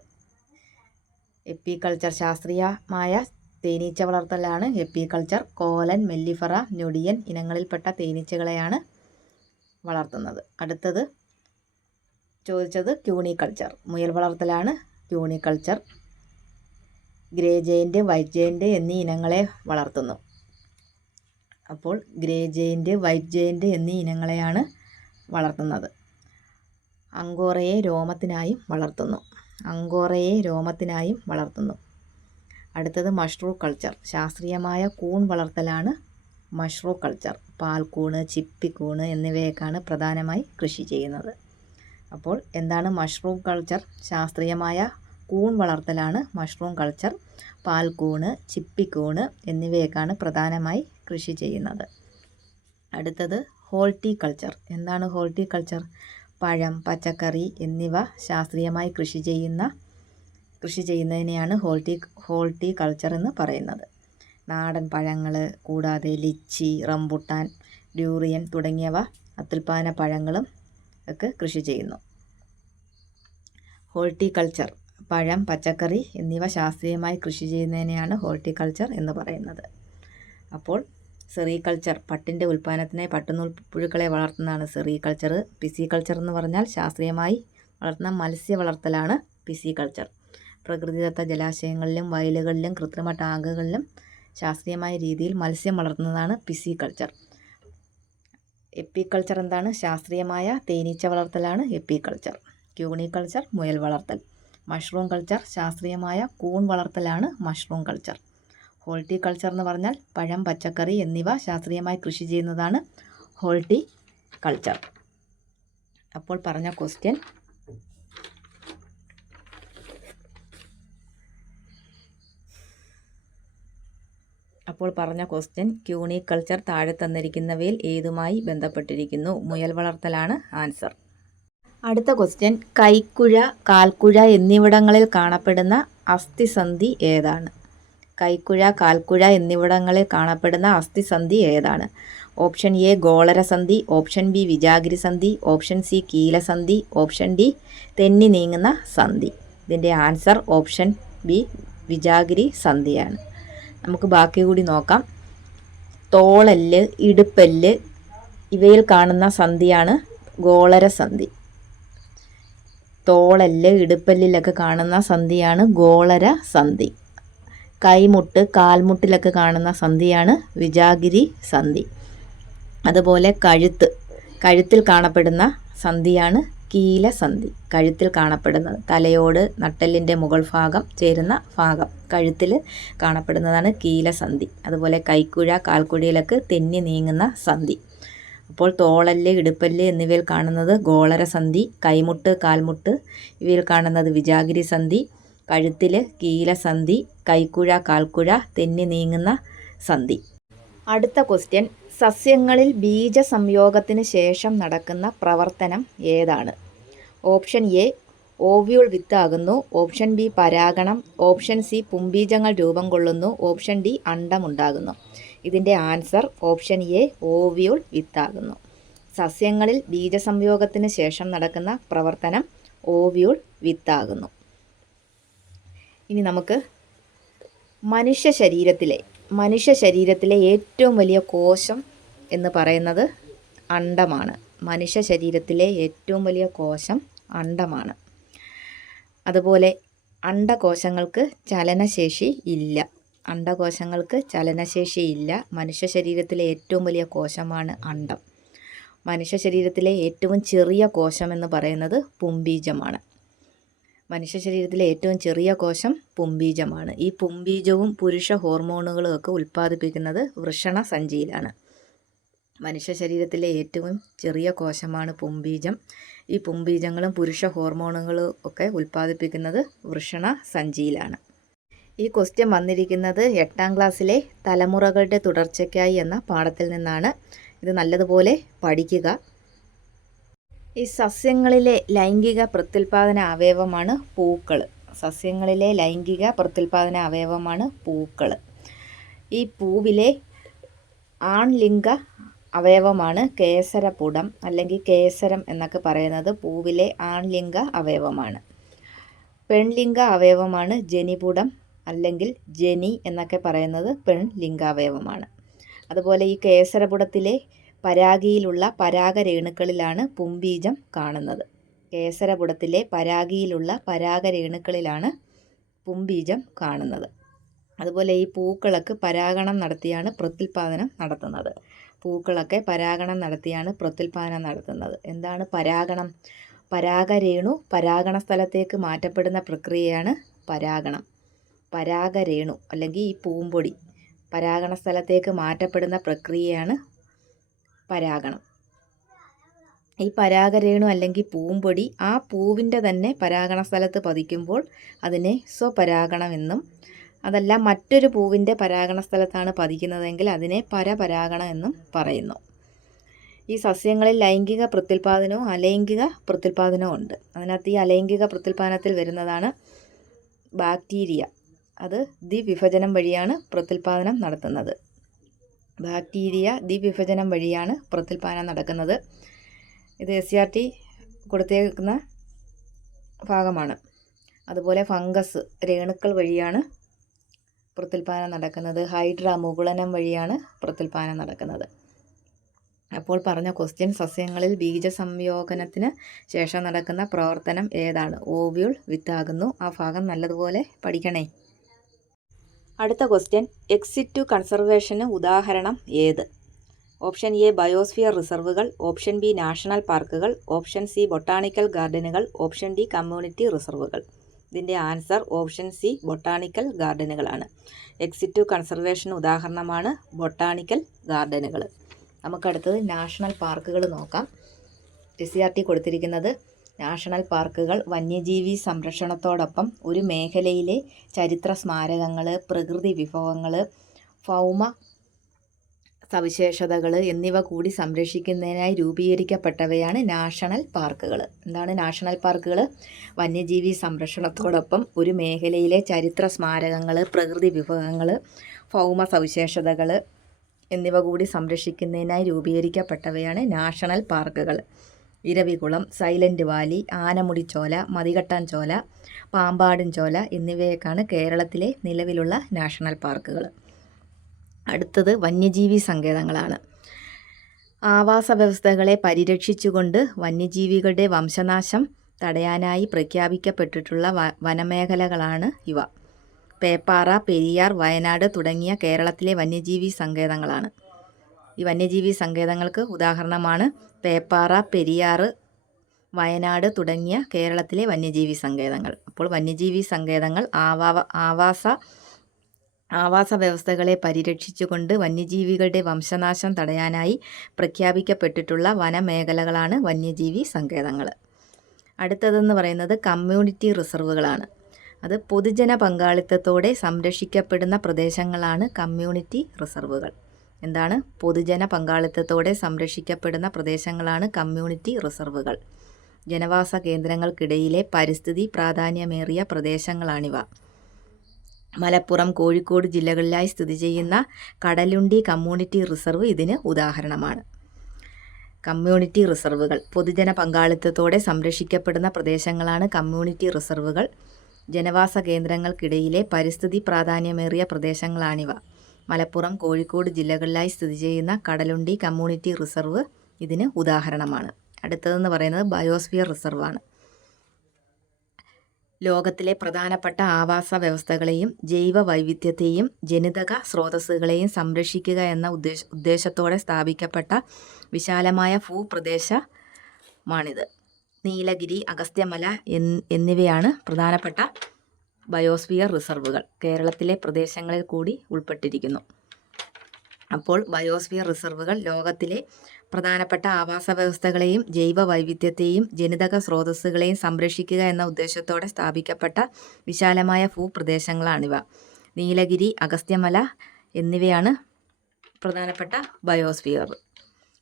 എപ്പികൾച്ചർ ശാസ്ത്രീയമായ തേനീച്ച വളർത്തലാണ് എപ്പികൾച്ചർ. കോലൻ, മെല്ലിഫറ, ഞൊടിയൻ ഇനങ്ങളിൽപ്പെട്ട തേനീച്ചകളെയാണ് വളർത്തുന്നത്. അടുത്തത് ചോദിച്ചത് ക്യൂണികൾച്ചർ, മുയൽ വളർത്തലാണ് ക്യൂണികൾച്ചർ. ഗ്രേ ജെയിൻറ്റ്, വൈറ്റ് ജെയിൻറ്റ് എന്നീ ഇനങ്ങളെ വളർത്തുന്നു. അപ്പോൾ ഗ്രേ ജെയിൻറ്റ്, വൈറ്റ് ജെയിൻറ്റ് എന്നീ ഇനങ്ങളെയാണ് വളർത്തുന്നത്. അങ്കോറയെ രോമത്തിനായും വളർത്തുന്നു. അങ്കോറയെ രോമത്തിനായും വളർത്തുന്നു. അടുത്തത് മഷ്റൂ കൾച്ചർ, ശാസ്ത്രീയമായ കൂൺ വളർത്തലാണ് മഷ്റൂ കൾച്ചർ. പാൽക്കൂണ്, ചിപ്പിക്കൂണ് എന്നിവയൊക്കെയാണ് പ്രധാനമായി കൃഷി ചെയ്യുന്നത്. അപ്പോൾ എന്താണ് മഷ്റൂം കൾച്ചർ? ശാസ്ത്രീയമായ കൂൺ വളർത്തലാണ് മഷ്റൂം കൾച്ചർ. പാൽക്കൂണ്, ചിപ്പിക്കൂണ് എന്നിവയൊക്കെയാണ് പ്രധാനമായി കൃഷി ചെയ്യുന്നത്. അടുത്തത് ഹോർട്ടിക്കൾച്ചർ. എന്താണ് ഹോർട്ടിക്കൾച്ചർ? പഴം, പച്ചക്കറി എന്നിവ ശാസ്ത്രീയമായി കൃഷി ചെയ്യുന്നതിനെയാണ് ഹോർട്ടിക്കൾച്ചർ എന്ന് പറയുന്നത്. നാടൻ പഴങ്ങൾ കൂടാതെ ലിച്ചി, റംബുട്ടാൻ, ഡ്യൂറിയൻ തുടങ്ങിയവ അത്യുൽപാദന പഴങ്ങളും ഒക്കെ കൃഷി ചെയ്യുന്നു. ഹോർട്ടിക്കൾച്ചർ പഴം, പച്ചക്കറി എന്നിവ ശാസ്ത്രീയമായി കൃഷി ചെയ്യുന്നതിനെയാണ് ഹോർട്ടിക്കൾച്ചർ എന്ന് പറയുന്നത്. അപ്പോൾ സെറികൾച്ചർ പട്ടിൻ്റെ ഉൽപ്പാദനത്തിനായി പട്ടുനൂൽ പുഴുക്കളെ വളർത്തുന്നതാണ് സെറികൾച്ചർ. പിസികൾച്ചർ എന്ന് പറഞ്ഞാൽ ശാസ്ത്രീയമായി വളർത്തുന്ന മത്സ്യ വളർത്തലാണ് പിസികൾച്ചർ. പ്രകൃതിദത്ത ജലാശയങ്ങളിലും വയലുകളിലും കൃത്രിമ ടാങ്കുകളിലും ശാസ്ത്രീയമായ രീതിയിൽ മത്സ്യം വളർത്തുന്നതാണ് പിസികൾച്ചർ. എപ്പിക്കൾച്ചർ എന്താണ്? ശാസ്ത്രീയമായ തേനീച്ച വളർത്തലാണ് എപ്പിക്കൾച്ചർ. ക്യൂണിക്കൾച്ചർ മുയൽ വളർത്തൽ. മഷ്റൂം കൾച്ചർ ശാസ്ത്രീയമായ കൂൺ വളർത്തലാണ് മഷ്റൂം കൾച്ചർ. ഹോർട്ടിക്കൾച്ചർ എന്ന് പറഞ്ഞാൽ പഴം, പച്ചക്കറി എന്നിവ ശാസ്ത്രീയമായി കൃഷി ചെയ്യുന്നതാണ് ഹോർട്ടിക്കൾച്ചർ. അപ്പോൾ പറഞ്ഞ ക്വസ്റ്റ്യൻ ക്യൂണിക്കൾച്ചർ താഴെ തന്നിരിക്കുന്നവയിൽ ഏതുമായി ബന്ധപ്പെട്ടിരിക്കുന്നു? മുയൽ വളർത്തലാണ് ആൻസർ. അടുത്ത ക്വസ്റ്റ്യൻ കൈക്കുഴ, കാൽക്കുഴ എന്നിവിടങ്ങളിൽ കാണപ്പെടുന്ന അസ്ഥിസന്ധി ഏതാണ്? കൈക്കുഴ, കാൽക്കുഴ എന്നിവിടങ്ങളിൽ കാണപ്പെടുന്ന അസ്ഥിസന്ധി ഏതാണ്? ഓപ്ഷൻ എ ഗോളരസന്ധി, ഓപ്ഷൻ ബി വിജാഗിരി സന്ധി, ഓപ്ഷൻ സി കീലസന്ധി, ഓപ്ഷൻ ഡി തെന്നി നീങ്ങുന്ന സന്ധി. ഇതിൻ്റെ ആൻസർ ഓപ്ഷൻ ബി വിജാഗിരി സന്ധിയാണ്. നമുക്ക് ബാക്കി കൂടി നോക്കാം. തോളെല്ല്, ഇടുപ്പെല്ല് ഇവയിൽ കാണുന്ന സന്ധിയാണ് ഗോളരസന്ധി. തോളെല്ല്, ഇടുപ്പെല്ലിലൊക്കെ കാണുന്ന സന്ധിയാണ് ഗോളരസന്ധി. കൈമുട്ട്, കാൽമുട്ടിലൊക്കെ കാണുന്ന സന്ധിയാണ് വിജാഗിരി സന്ധി. അതുപോലെ കഴുത്തിൽ കാണപ്പെടുന്ന സന്ധിയാണ് കീലസന്ധി. കഴുത്തിൽ കാണപ്പെടുന്നത് തലയോട് നട്ടെല്ലിൻ്റെ മുകൾ ഭാഗം ചേരുന്ന ഭാഗം കഴുത്തിൽ കാണപ്പെടുന്നതാണ് കീലസന്ധി. അതുപോലെ കൈക്കുഴ, കാൽക്കുഴയിലൊക്കെ തെന്നി നീങ്ങുന്ന സന്ധി. അപ്പോൾ തോളല്ല്, ഇടുപ്പല്ല് എന്നിവയിൽ കാണുന്നത് ഗോളരസന്ധി, കൈമുട്ട്, കാൽമുട്ട് ഇവയിൽ കാണുന്നത് വിജാഗിരി സന്ധി, കഴുത്തിൽ കീലസന്ധി, കൈക്കുഴ, കാൽക്കുഴ തെന്നി നീങ്ങുന്ന സന്ധി. അടുത്ത ക്വസ്റ്റ്യൻ സസ്യങ്ങളിൽ ബീജസംയോഗത്തിന് ശേഷം നടക്കുന്ന പ്രവർത്തനം ഏതാണ്? ഓപ്ഷൻ എ ഓവ്യൂൾ വിത്താകുന്നു, ഓപ്ഷൻ ബി പരാഗണം, ഓപ്ഷൻ സി പുംബീജങ്ങൾ രൂപം കൊള്ളുന്നു, ഓപ്ഷൻ ഡി അണ്ഡമുണ്ടാകുന്നു. ഇതിൻ്റെ ആൻസർ ഓപ്ഷൻ എ ഓവ്യൂൾ വിത്താകുന്നു. സസ്യങ്ങളിൽ ബീജസംയോഗത്തിന് ശേഷം നടക്കുന്ന പ്രവർത്തനം ഓവ്യൂൾ വിത്താകുന്നു. ഇനി നമുക്ക് മനുഷ്യ ശരീരത്തിലെ ഏറ്റവും വലിയ കോശം എന്ന് പറയുന്നത് അണ്ഡമാണ്. മനുഷ്യ ശരീരത്തിലെ ഏറ്റവും വലിയ കോശം അണ്ഡമാണ്. അതുപോലെ അണ്ഡകോശങ്ങൾക്ക് ചലനശേഷി ഇല്ല. മനുഷ്യ ശരീരത്തിലെ ഏറ്റവും വലിയ കോശമാണ് അണ്ഡം. മനുഷ്യ ശരീരത്തിലെ ഏറ്റവും ചെറിയ കോശം എന്ന് പറയുന്നത് പുംബീജമാണ്. മനുഷ്യ ശരീരത്തിലെ ഏറ്റവും ചെറിയ കോശം പുംബീജമാണ്. ഈ പുംബീജവും പുരുഷ ഹോർമോണുകളും ഒക്കെ ഉൽപ്പാദിപ്പിക്കുന്നത് വൃഷണസഞ്ചിയിലാണ്. മനുഷ്യ ശരീരത്തിലെ ഏറ്റവും ചെറിയ കോശമാണ് പുംബീജം. ഈ പുംബീജങ്ങളും പുരുഷ ഹോർമോണുകളും ഒക്കെ ഉൽപ്പാദിപ്പിക്കുന്നത് വൃഷണസഞ്ചിയിലാണ്. ഈ ക്വസ്റ്റ്യൻ വന്നിരിക്കുന്നത് 8ാം ക്ലാസ്സിലെ തലമുറകളുടെ തുടർച്ചയ്ക്കായി എന്ന പാഠത്തിൽ നിന്നാണ്. ഇത് നല്ലതുപോലെ പഠിക്കുക. ഈ സസ്യങ്ങളിലെ ലൈംഗിക പ്രത്യുൽപാദന അവയവമാണ് പൂക്കൾ. ഈ പൂവിലെ ആൺലിംഗ അവയവമാണ് കേസരപുടം അല്ലെങ്കിൽ കേസരം എന്നൊക്കെ പറയുന്നത് പൂവിലെ ആൺലിംഗ അവയവമാണ്. പെൺലിംഗ അവയവമാണ് ജനിപുടം അല്ലെങ്കിൽ ജനി എന്നൊക്കെ പറയുന്നത് പെൺലിംഗാവയവമാണ്. അതുപോലെ ഈ കേസരപുടത്തിലെ പരാഗിയിലുള്ള പരാഗരേണുക്കളിലാണ് പുംബീജം കാണുന്നത്. കേസരപുടത്തിലെ പരാഗിയിലുള്ള പരാഗരേണുക്കളിലാണ് പുംബീജം കാണുന്നത്. അതുപോലെ ഈ പൂക്കളൊക്കെ പരാഗണം നടത്തിയാണ് പ്രത്യുൽപാദനം നടത്തുന്നത്. എന്താണ് പരാഗണം? പരാഗരേണു പരാഗണ സ്ഥലത്തേക്ക് മാറ്റപ്പെടുന്ന പ്രക്രിയയാണ് പരാഗണം. പരാഗരേണു അല്ലെങ്കിൽ ഈ പൂമ്പൊടി പരാഗണ സ്ഥലത്തേക്ക് മാറ്റപ്പെടുന്ന പ്രക്രിയയാണ് പരാഗണം. ഈ പരാഗരേണു അല്ലെങ്കിൽ പൂമ്പൊടി ആ പൂവിൻ്റെ തന്നെ പരാഗണ സ്ഥലത്ത് പതിക്കുമ്പോൾ അതിനെ സ്വപരാഗണമെന്നും, അതല്ല മറ്റൊരു പൂവിൻ്റെ പരാഗണ സ്ഥലത്താണ് പതിക്കുന്നതെങ്കിൽ അതിനെ പരപരാഗണം എന്നും പറയുന്നു. ഈ സസ്യങ്ങളിൽ ലൈംഗിക പ്രത്യുൽപാദനവും അലൈംഗിക പ്രത്യുൽപാദനവും ഉണ്ട്. അതിനകത്ത് ഈ അലൈംഗിക പ്രത്യുൽപാദനത്തിൽ വരുന്നതാണ് ബാക്ടീരിയ. അത് ദ്വിവിഭജനം വഴിയാണ് പ്രത്യുൽപാദനം നടത്തുന്നത്. ബാക്ടീരിയ ദ്വിവിഭജനം വഴിയാണ് പ്രത്യുൽപാദനം നടക്കുന്നത്. ഇത് SCERT കൊടുത്തേക്കുന്ന ഭാഗമാണ്. അതുപോലെ ഫംഗസ് രേണുക്കൾ വഴിയാണ് പ്രത്യുൽപാദനം നടക്കുന്നത്. ഹൈഡ്ര മുകുളനം വഴിയാണ് പ്രത്യുൽപാദനം നടക്കുന്നത്. അപ്പോൾ പറഞ്ഞ ക്വസ്റ്റ്യൻ, സസ്യങ്ങളിൽ ബീജസംയോഗനത്തിന് ശേഷം നടക്കുന്ന പ്രവർത്തനം ഏതാണ്? ഓവ്യൂൾ വിത്താകുന്നു. ആ ഭാഗം നല്ലതുപോലെ പഠിക്കണേ. അടുത്ത ക്വസ്റ്റ്യൻ, എക്സിറ്റു കൺസർവേഷന് ഉദാഹരണം ഏത്? ഓപ്ഷൻ എ ബയോസ്ഫിയർ റിസർവുകൾ, ഓപ്ഷൻ ബി നാഷണൽ പാർക്കുകൾ, ഓപ്ഷൻ സി ബൊട്ടാണിക്കൽ ഗാർഡനുകൾ, ഓപ്ഷൻ ഡി കമ്മ്യൂണിറ്റി റിസർവുകൾ. ഇതിൻ്റെ ആൻസർ ഓപ്ഷൻ സി ബൊട്ടാണിക്കൽ ഗാർഡനുകളാണ്. എക്സിറ്റു കൺസർവേഷന് ഉദാഹരണമാണ് ബൊട്ടാണിക്കൽ ഗാർഡനുകൾ. നമുക്കടുത്തത് നാഷണൽ പാർക്കുകൾ നോക്കാം. SCERT കൊടുത്തിരിക്കുന്നത് നാഷണൽ പാർക്കുകൾ വന്യജീവി സംരക്ഷണത്തോടൊപ്പം ഒരു മേഖലയിലെ ചരിത്ര സ്മാരകങ്ങൾ, പ്രകൃതി വിഭവങ്ങൾ, ഭൗമ സവിശേഷതകൾ എന്നിവ കൂടി സംരക്ഷിക്കുന്നതിനായി രൂപീകരിക്കപ്പെട്ടവയാണ് നാഷണൽ പാർക്കുകൾ. എന്താണ് നാഷണൽ പാർക്കുകൾ? വന്യജീവി സംരക്ഷണത്തോടൊപ്പം ഒരു മേഖലയിലെ ചരിത്ര സ്മാരകങ്ങൾ, പ്രകൃതി വിഭവങ്ങൾ, ഭൗമ സവിശേഷതകൾ എന്നിവ കൂടി സംരക്ഷിക്കുന്നതിനായി രൂപീകരിക്കപ്പെട്ടവയാണ് നാഷണൽ പാർക്കുകൾ. ഇരവികുളം, സൈലൻറ്റ് വാലി, ആനമുടിച്ചോല, മതികട്ടാൻ ചോല, പാമ്പാടും ചോല എന്നിവയൊക്കെയാണ് കേരളത്തിലെ നിലവിലുള്ള നാഷണൽ പാർക്കുകൾ. അടുത്തത് വന്യജീവി സങ്കേതങ്ങളാണ്. ആവാസ വ്യവസ്ഥകളെ പരിരക്ഷിച്ചുകൊണ്ട് വന്യജീവികളുടെ വംശനാശം തടയാനായി പ്രഖ്യാപിക്കപ്പെട്ടിട്ടുള്ള വനമേഖലകളാണ് ഇവ. പേപ്പാറ, പെരിയാർ, വയനാട് തുടങ്ങിയ കേരളത്തിലെ വന്യജീവി സങ്കേതങ്ങളാണ്. ഈ വന്യജീവി സങ്കേതങ്ങൾക്ക് ഉദാഹരണമാണ് പേപ്പാറ, പെരിയാർ, വയനാട് തുടങ്ങിയ കേരളത്തിലെ വന്യജീവി സങ്കേതങ്ങൾ. അപ്പോൾ വന്യജീവി സങ്കേതങ്ങൾ ആവാസ വ്യവസ്ഥകളെ പരിരക്ഷിച്ചുകൊണ്ട് വന്യജീവികളുടെ വംശനാശം തടയാനായി പ്രഖ്യാപിക്കപ്പെട്ടിട്ടുള്ള വനമേഖലകളാണ് വന്യജീവി സങ്കേതങ്ങൾ. അടുത്തതെന്ന് പറയുന്നത് കമ്മ്യൂണിറ്റി റിസർവുകളാണ്. അത് പൊതുജന പങ്കാളിത്തത്തോടെ സംരക്ഷിക്കപ്പെടുന്ന പ്രദേശങ്ങളാണ് കമ്മ്യൂണിറ്റി റിസർവുകൾ. എന്താണ്? പൊതുജന പങ്കാളിത്തത്തോടെ സംരക്ഷിക്കപ്പെടുന്ന പ്രദേശങ്ങളാണ് കമ്മ്യൂണിറ്റി റിസർവുകൾ. ജനവാസ കേന്ദ്രങ്ങൾക്കിടയിലെ പരിസ്ഥിതി പ്രാധാന്യമേറിയ പ്രദേശങ്ങളാണിവ. മലപ്പുറം, കോഴിക്കോട് ജില്ലകളിലായി സ്ഥിതി ചെയ്യുന്ന കടലുണ്ടി കമ്മ്യൂണിറ്റി റിസർവ് ഇതിന് ഉദാഹരണമാണ്. കമ്മ്യൂണിറ്റി റിസർവുകൾ പൊതുജന പങ്കാളിത്തത്തോടെ സംരക്ഷിക്കപ്പെടുന്ന പ്രദേശങ്ങളാണ് കമ്മ്യൂണിറ്റി റിസർവുകൾ. ജനവാസ കേന്ദ്രങ്ങൾക്കിടയിലെ പരിസ്ഥിതി പ്രാധാന്യമേറിയ പ്രദേശങ്ങളാണിവ. മലപ്പുറം, കോഴിക്കോട് ജില്ലകളിലായി സ്ഥിതി ചെയ്യുന്ന കടലുണ്ടി കമ്മ്യൂണിറ്റി റിസർവ് ഇതിന് ഉദാഹരണമാണ്. അടുത്തതെന്ന് പറയുന്നത് ബയോസ്ഫിയർ റിസർവാണ്. ലോകത്തിലെ പ്രധാനപ്പെട്ട ആവാസ വ്യവസ്ഥകളെയും ജൈവ വൈവിധ്യത്തെയും ജനിതക സ്രോതസ്സുകളെയും സംരക്ഷിക്കുക എന്ന ഉദ്ദേശത്തോടെ സ്ഥാപിക്കപ്പെട്ട വിശാലമായ ഭൂപ്രദേശമാണിത്. നീലഗിരി, അഗസ്ത്യമല എന്നിവയാണ് പ്രധാനപ്പെട്ട ബയോസ്ഫിയർ റിസർവുകൾ. കേരളത്തിലെ പ്രദേശങ്ങളിൽ കൂടി ഉൾപ്പെട്ടിരിക്കുന്നു. അപ്പോൾ ബയോസ്ഫിയർ റിസർവുകൾ ലോകത്തിലെ പ്രധാനപ്പെട്ട ആവാസ വ്യവസ്ഥകളെയും ജൈവ വൈവിധ്യത്തെയും ജനിതക സ്രോതസ്സുകളെയും സംരക്ഷിക്കുക എന്ന ഉദ്ദേശത്തോടെ സ്ഥാപിക്കപ്പെട്ട വിശാലമായ ഭൂപ്രദേശങ്ങളാണിവ. നീലഗിരി, അഗസ്ത്യമല എന്നിവയാണ് പ്രധാനപ്പെട്ട ബയോസ്ഫിയർ.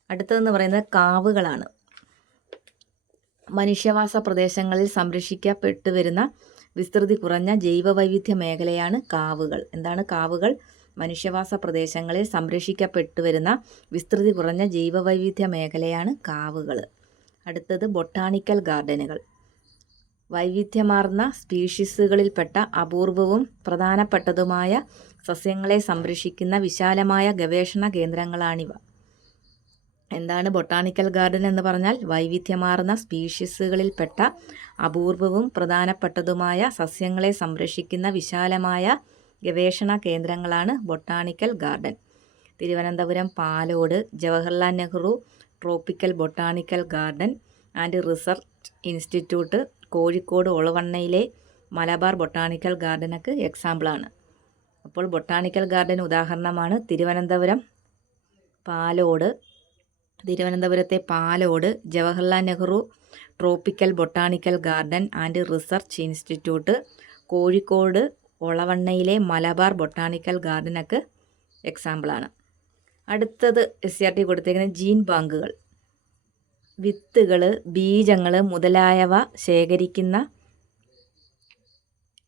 അടുത്തതെന്ന് പറയുന്നത് കാവുകളാണ്. മനുഷ്യവാസ പ്രദേശങ്ങളിൽ സംരക്ഷിക്കപ്പെട്ടു വരുന്ന വിസ്തൃതി കുറഞ്ഞ ജൈവവൈവിധ്യ മേഖലയാണ് കാവുകൾ. എന്താണ് കാവുകൾ? മനുഷ്യവാസ പ്രദേശങ്ങളിൽ സംരക്ഷിക്കപ്പെട്ടു വരുന്ന വിസ്തൃതി കുറഞ്ഞ ജൈവവൈവിധ്യ മേഖലയാണ് കാവുകൾ. അടുത്തത് ബൊട്ടാണിക്കൽ ഗാർഡനുകൾ. വൈവിധ്യമാർന്ന സ്പീഷീസുകളിൽപ്പെട്ട അപൂർവവും പ്രധാനപ്പെട്ടതുമായ സസ്യങ്ങളെ സംരക്ഷിക്കുന്ന വിശാലമായ ഗവേഷണ കേന്ദ്രങ്ങളാണിവ. എന്താണ് ബൊട്ടാണിക്കൽ ഗാർഡൻ എന്ന് പറഞ്ഞാൽ? വൈവിധ്യമാർന്ന സ്പീഷീസുകളിൽപ്പെട്ട അപൂർവവും പ്രധാനപ്പെട്ടതുമായ സസ്യങ്ങളെ സംരക്ഷിക്കുന്ന വിശാലമായ ഗവേഷണ കേന്ദ്രങ്ങളാണ് botanical garden. Thiruvananthapuram Palode Jawaharlal Nehru tropical botanical garden and research institute, Kozhikode ഒളവണ്ണയിലെ മലബാർ ബൊട്ടാണിക്കൽ ഗാർഡനൊക്കെ എക്സാമ്പിളാണ്. അപ്പോൾ ബൊട്ടാണിക്കൽ ഗാർഡൻ ഉദാഹരണമാണ് തിരുവനന്തപുരം പാലോട് തിരുവനന്തപുരത്തെ Palode Jawaharlal Nehru tropical botanical garden and research institute, Kozhikode ഒളവണ്ണയിലെ മലബാർ ബൊട്ടാണിക്കൽ ഗാർഡനൊക്കെ എക്സാമ്പിളാണ്. അടുത്തത് SCRT കൊടുത്തിരിക്കുന്നത് ജീൻ ബാങ്കുകൾ. വിത്തുകൾ, ബീജങ്ങൾ മുതലായവ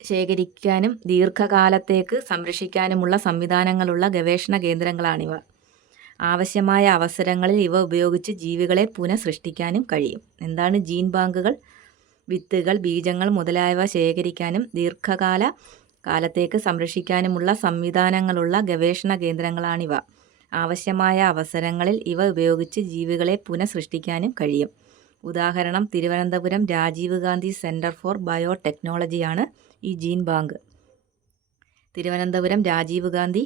ശേഖരിക്കാനും ദീർഘകാലത്തേക്ക് സംരക്ഷിക്കാനുമുള്ള സംവിധാനങ്ങളുള്ള ഗവേഷണ കേന്ദ്രങ്ങളാണിവ. ആവശ്യമായ അവസരങ്ങളിൽ ഇവ ഉപയോഗിച്ച് ജീവികളെ പുനഃസൃഷ്ടിക്കാനും കഴിയും. എന്താണ് ജീൻ ബാങ്കുകൾ? വിത്തുകൾ, ബീജങ്ങൾ മുതലായവ ശേഖരിക്കാനും കാലത്തേക്ക് സംരക്ഷിക്കാനുമുള്ള സംവിധാനങ്ങളുള്ള ഗവേഷണ കേന്ദ്രങ്ങളാണിവ. ആവശ്യമായ അവസരങ്ങളിൽ ഇവ ഉപയോഗിച്ച് ജീവികളെ പുനഃസൃഷ്ടിക്കാനും കഴിയും. ഉദാഹരണം തിരുവനന്തപുരം രാജീവ് ഗാന്ധി സെൻറ്റർ ഫോർ ബയോടെക്നോളജിയാണ് ഈ gene bank. Thiruvananthapuram Rajiv Gandhi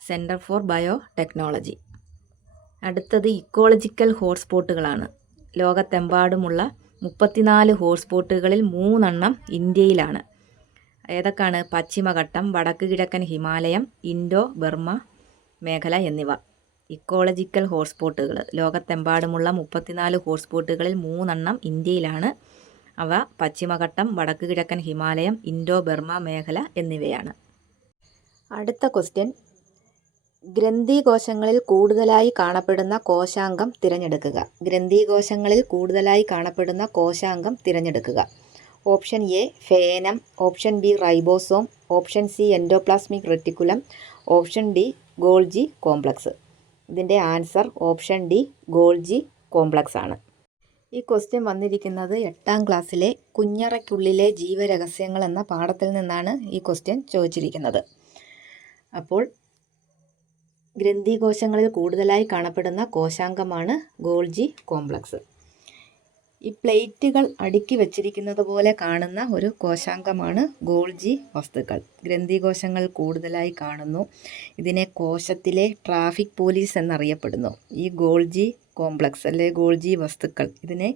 centre for biotechnology. അടുത്തത് ഇക്കോളജിക്കൽ ഹോട്ട്സ്പോട്ടുകളാണ്. ലോകത്തെമ്പാടുമുള്ള 34 ഹോട്ട്സ്പോട്ടുകളിൽ 3 ഇന്ത്യയിലാണ്. ഏതൊക്കെയാണ്? പശ്ചിമഘട്ടം, വടക്ക് കിഴക്കൻ ഹിമാലയം, ഇൻഡോ ബർമ മേഖല എന്നിവ. ഇക്കോളജിക്കൽ ഹോട്ട്സ്പോട്ടുകൾ ലോകത്തെമ്പാടുമുള്ള 34 ഹോട്ട്സ്പോട്ടുകളിൽ 3 ഇന്ത്യയിലാണ്. അവ പശ്ചിമഘട്ടം, വടക്ക് കിഴക്കൻ ഹിമാലയം, ഇൻഡോ ബർമ മേഖല എന്നിവയാണ്. അടുത്ത ക്വസ്റ്റ്യൻ, ഗ്രന്ഥികോശങ്ങളിൽ കൂടുതലായി കാണപ്പെടുന്ന കോശാംഗം തിരഞ്ഞെടുക്കുക. ഗ്രന്ഥികോശങ്ങളിൽ കൂടുതലായി കാണപ്പെടുന്ന കോശാംഗം തിരഞ്ഞെടുക്കുക. ഓപ്ഷൻ എ ഫേനം, option B ribosome, option C endoplasmic reticulum, option D Golgi complex. ഇതിൻ്റെ answer option D Golgi complex ആണ്. ഈ ക്വസ്റ്റ്യൻ വന്നിരിക്കുന്നത് 8ാം ക്ലാസ്സിലെ കുഞ്ഞറയ്ക്കുള്ളിലെ ജീവരഹസ്യങ്ങൾ എന്ന പാഠത്തിൽ നിന്നാണ് ഈ ക്വസ്റ്റ്യൻ ചോദിച്ചിരിക്കുന്നത്. അപ്പോൾ ഗ്രന്ഥികോശങ്ങളിൽ കൂടുതലായി കാണപ്പെടുന്ന കോശാംഗമാണ് ഗോൾജി കോംപ്ലക്സ്. ഈ പ്ലേറ്റുകൾ അടുക്കി വച്ചിരിക്കുന്നത് പോലെ കാണുന്ന ഒരു കോശാംഗമാണ് ഗോൾജി വസ്തുക്കൾ. ഗ്രന്ഥികോശങ്ങൾ കൂടുതലായി കാണുന്നു. ഇതിനെ കോശത്തിലെ ട്രാഫിക് പോലീസ് എന്നറിയപ്പെടുന്നു. ഈ ഗോൾജി കോംപ്ലക്സ് അല്ലെ ഗോൾജി വസ്തുക്കൾ ഇതിനെ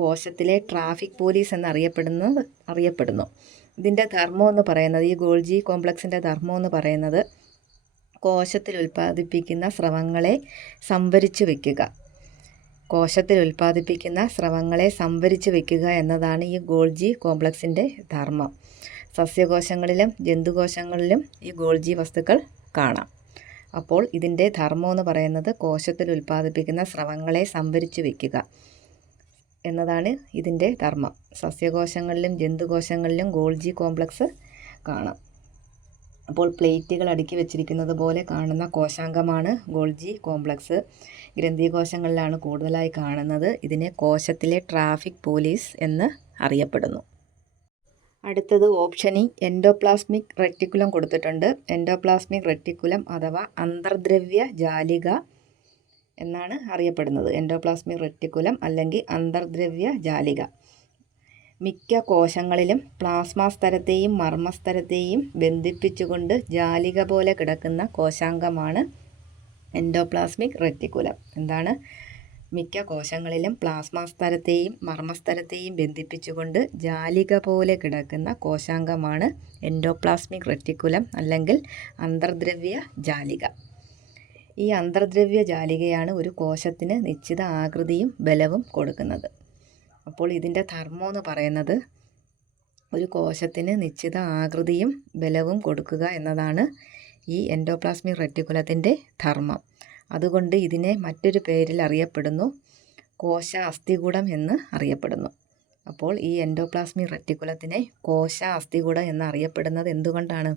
കോശത്തിലെ ട്രാഫിക് പോലീസ് എന്നറിയപ്പെടുന്നു. ഇതിൻ്റെ ധർമ്മം എന്ന് പറയുന്നത്, ഈ ഗോൾജി കോംപ്ലക്സിൻ്റെ ധർമ്മം എന്ന് പറയുന്നത് കോശത്തിൽ ഉൽപ്പാദിപ്പിക്കുന്ന സ്രവങ്ങളെ സംഭരിച്ചു വയ്ക്കുക. എന്നതാണ് ഈ ഗോൾജി കോംപ്ലക്സിൻ്റെ ധർമ്മം. സസ്യകോശങ്ങളിലും ജന്തുകോശങ്ങളിലും ഈ ഗോൾജി വസ്തുക്കൾ കാണാം. അപ്പോൾ ഇതിൻ്റെ ധർമ്മം എന്ന് പറയുന്നത് കോശത്തിൽ ഉൽപ്പാദിപ്പിക്കുന്ന സ്രവങ്ങളെ സംഭരിച്ചു വയ്ക്കുക എന്നതാണ് ഇതിൻ്റെ ധർമ്മം. സസ്യകോശങ്ങളിലും ജന്തുകോശങ്ങളിലും ഗോൾജി കോംപ്ലക്സ് കാണാം. അപ്പോൾ പ്ലേറ്റുകൾ അടുക്കി വെച്ചിരിക്കുന്നത് പോലെ കാണുന്ന കോശാംഗമാണ് ഗോൾജി കോംപ്ലക്സ്. ഗ്രന്ഥികോശങ്ങളിലാണ് കൂടുതലായി കാണുന്നത്. ഇതിനെ കോശത്തിലെ ട്രാഫിക് പോലീസ് എന്ന് അറിയപ്പെടുന്നു. അടുത്തത് ഓപ്ഷൻ ഇ എൻഡോപ്ലാസ്മിക് റെറ്റിക്കുലം കൊടുത്തിട്ടുണ്ട്. എൻഡോപ്ലാസ്മിക് റെറ്റിക്കുലം അഥവാ അന്തർദ്രവ്യ ജാലിക എന്നാണ് അറിയപ്പെടുന്നത്. എൻഡോപ്ലാസ്മിക് റെറ്റിക്കുലം അല്ലെങ്കിൽ അന്തർദ്രവ്യ ജാലിക. മിക്ക കോശങ്ങളിലും പ്ലാസ്മ സ്തരത്തെയും മർമ്മസ്തരത്തെയും ബന്ധിപ്പിച്ചുകൊണ്ട് ജാലിക പോലെ കിടക്കുന്ന കോശാംഗമാണ് എൻഡോപ്ലാസ്മിക് റെറ്റിക്കുലം. എന്താണ്? മിക്ക കോശങ്ങളിലും പ്ലാസ്മ സ്തരത്തെയും മർമ്മസ്തരത്തെയും ബന്ധിപ്പിച്ചുകൊണ്ട് ജാലിക പോലെ കിടക്കുന്ന കോശാംഗമാണ് എൻഡോപ്ലാസ്മിക് റെറ്റിക്കുലം അല്ലെങ്കിൽ അന്തർദ്രവ്യ ജാലിക. ഈ അന്തർദ്രവ്യ ജാലികയാണ് ഒരു കോശത്തിന് നിശ്ചിത ആകൃതിയും ബലവും കൊടുക്കുന്നത്. അപ്പോൾ ഇതിൻ്റെ ധർമ്മം എന്ന് പറയുന്നത് ഒരു കോശത്തിന് നിശ്ചിത ആകൃതിയും ബലവും കൊടുക്കുക എന്നതാണ് ഈ എൻഡോപ്ലാസ്മിക് റെറ്റിക്കുലത്തിൻ്റെ ധർമ്മം. അതുകൊണ്ട് ഇതിനെ മറ്റൊരു പേരിൽ അറിയപ്പെടുന്നു, കോശ അസ്ഥികൂടം എന്ന് അറിയപ്പെടുന്നു. അപ്പോൾ ഈ എൻഡോപ്ലാസ്മിക് റെറ്റിക്കുലത്തിനെ കോശ അസ്ഥികൂടം എന്നറിയപ്പെടുന്നത് എന്തുകൊണ്ടാണ്?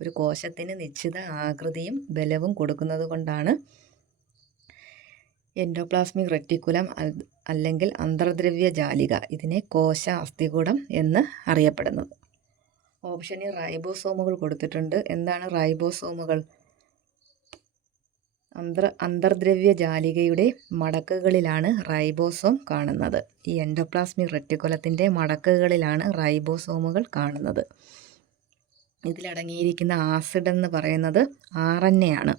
ഒരു കോശത്തിന് നിശ്ചിത ആകൃതിയും ബലവും കൊടുക്കുന്നത് കൊണ്ടാണ് എൻഡോപ്ലാസ്മിക് റെറ്റിക്കുലം അല്ലെങ്കിൽ അന്തർദ്രവ്യ ജാലിക ഇതിനെ കോശ അസ്ഥികൂടം എന്ന് അറിയപ്പെടുന്നത്. ഓപ്ഷനിൽ റൈബോസോമുകൾ കൊടുത്തിട്ടുണ്ട്. എന്താണ് റൈബോസോമുകൾ? അന്തർദ്രവ്യ ജാലികയുടെ മടക്കുകളിലാണ് റൈബോസോം കാണുന്നത്. ഈ എൻഡോപ്ലാസ്മിക് റെറ്റിക്കുലത്തിൻ്റെ മടക്കുകളിലാണ് റൈബോസോമുകൾ കാണുന്നത്. ഇതിലടങ്ങിയിരിക്കുന്ന ആസിഡ് എന്ന് പറയുന്നത് RNA ആണ്.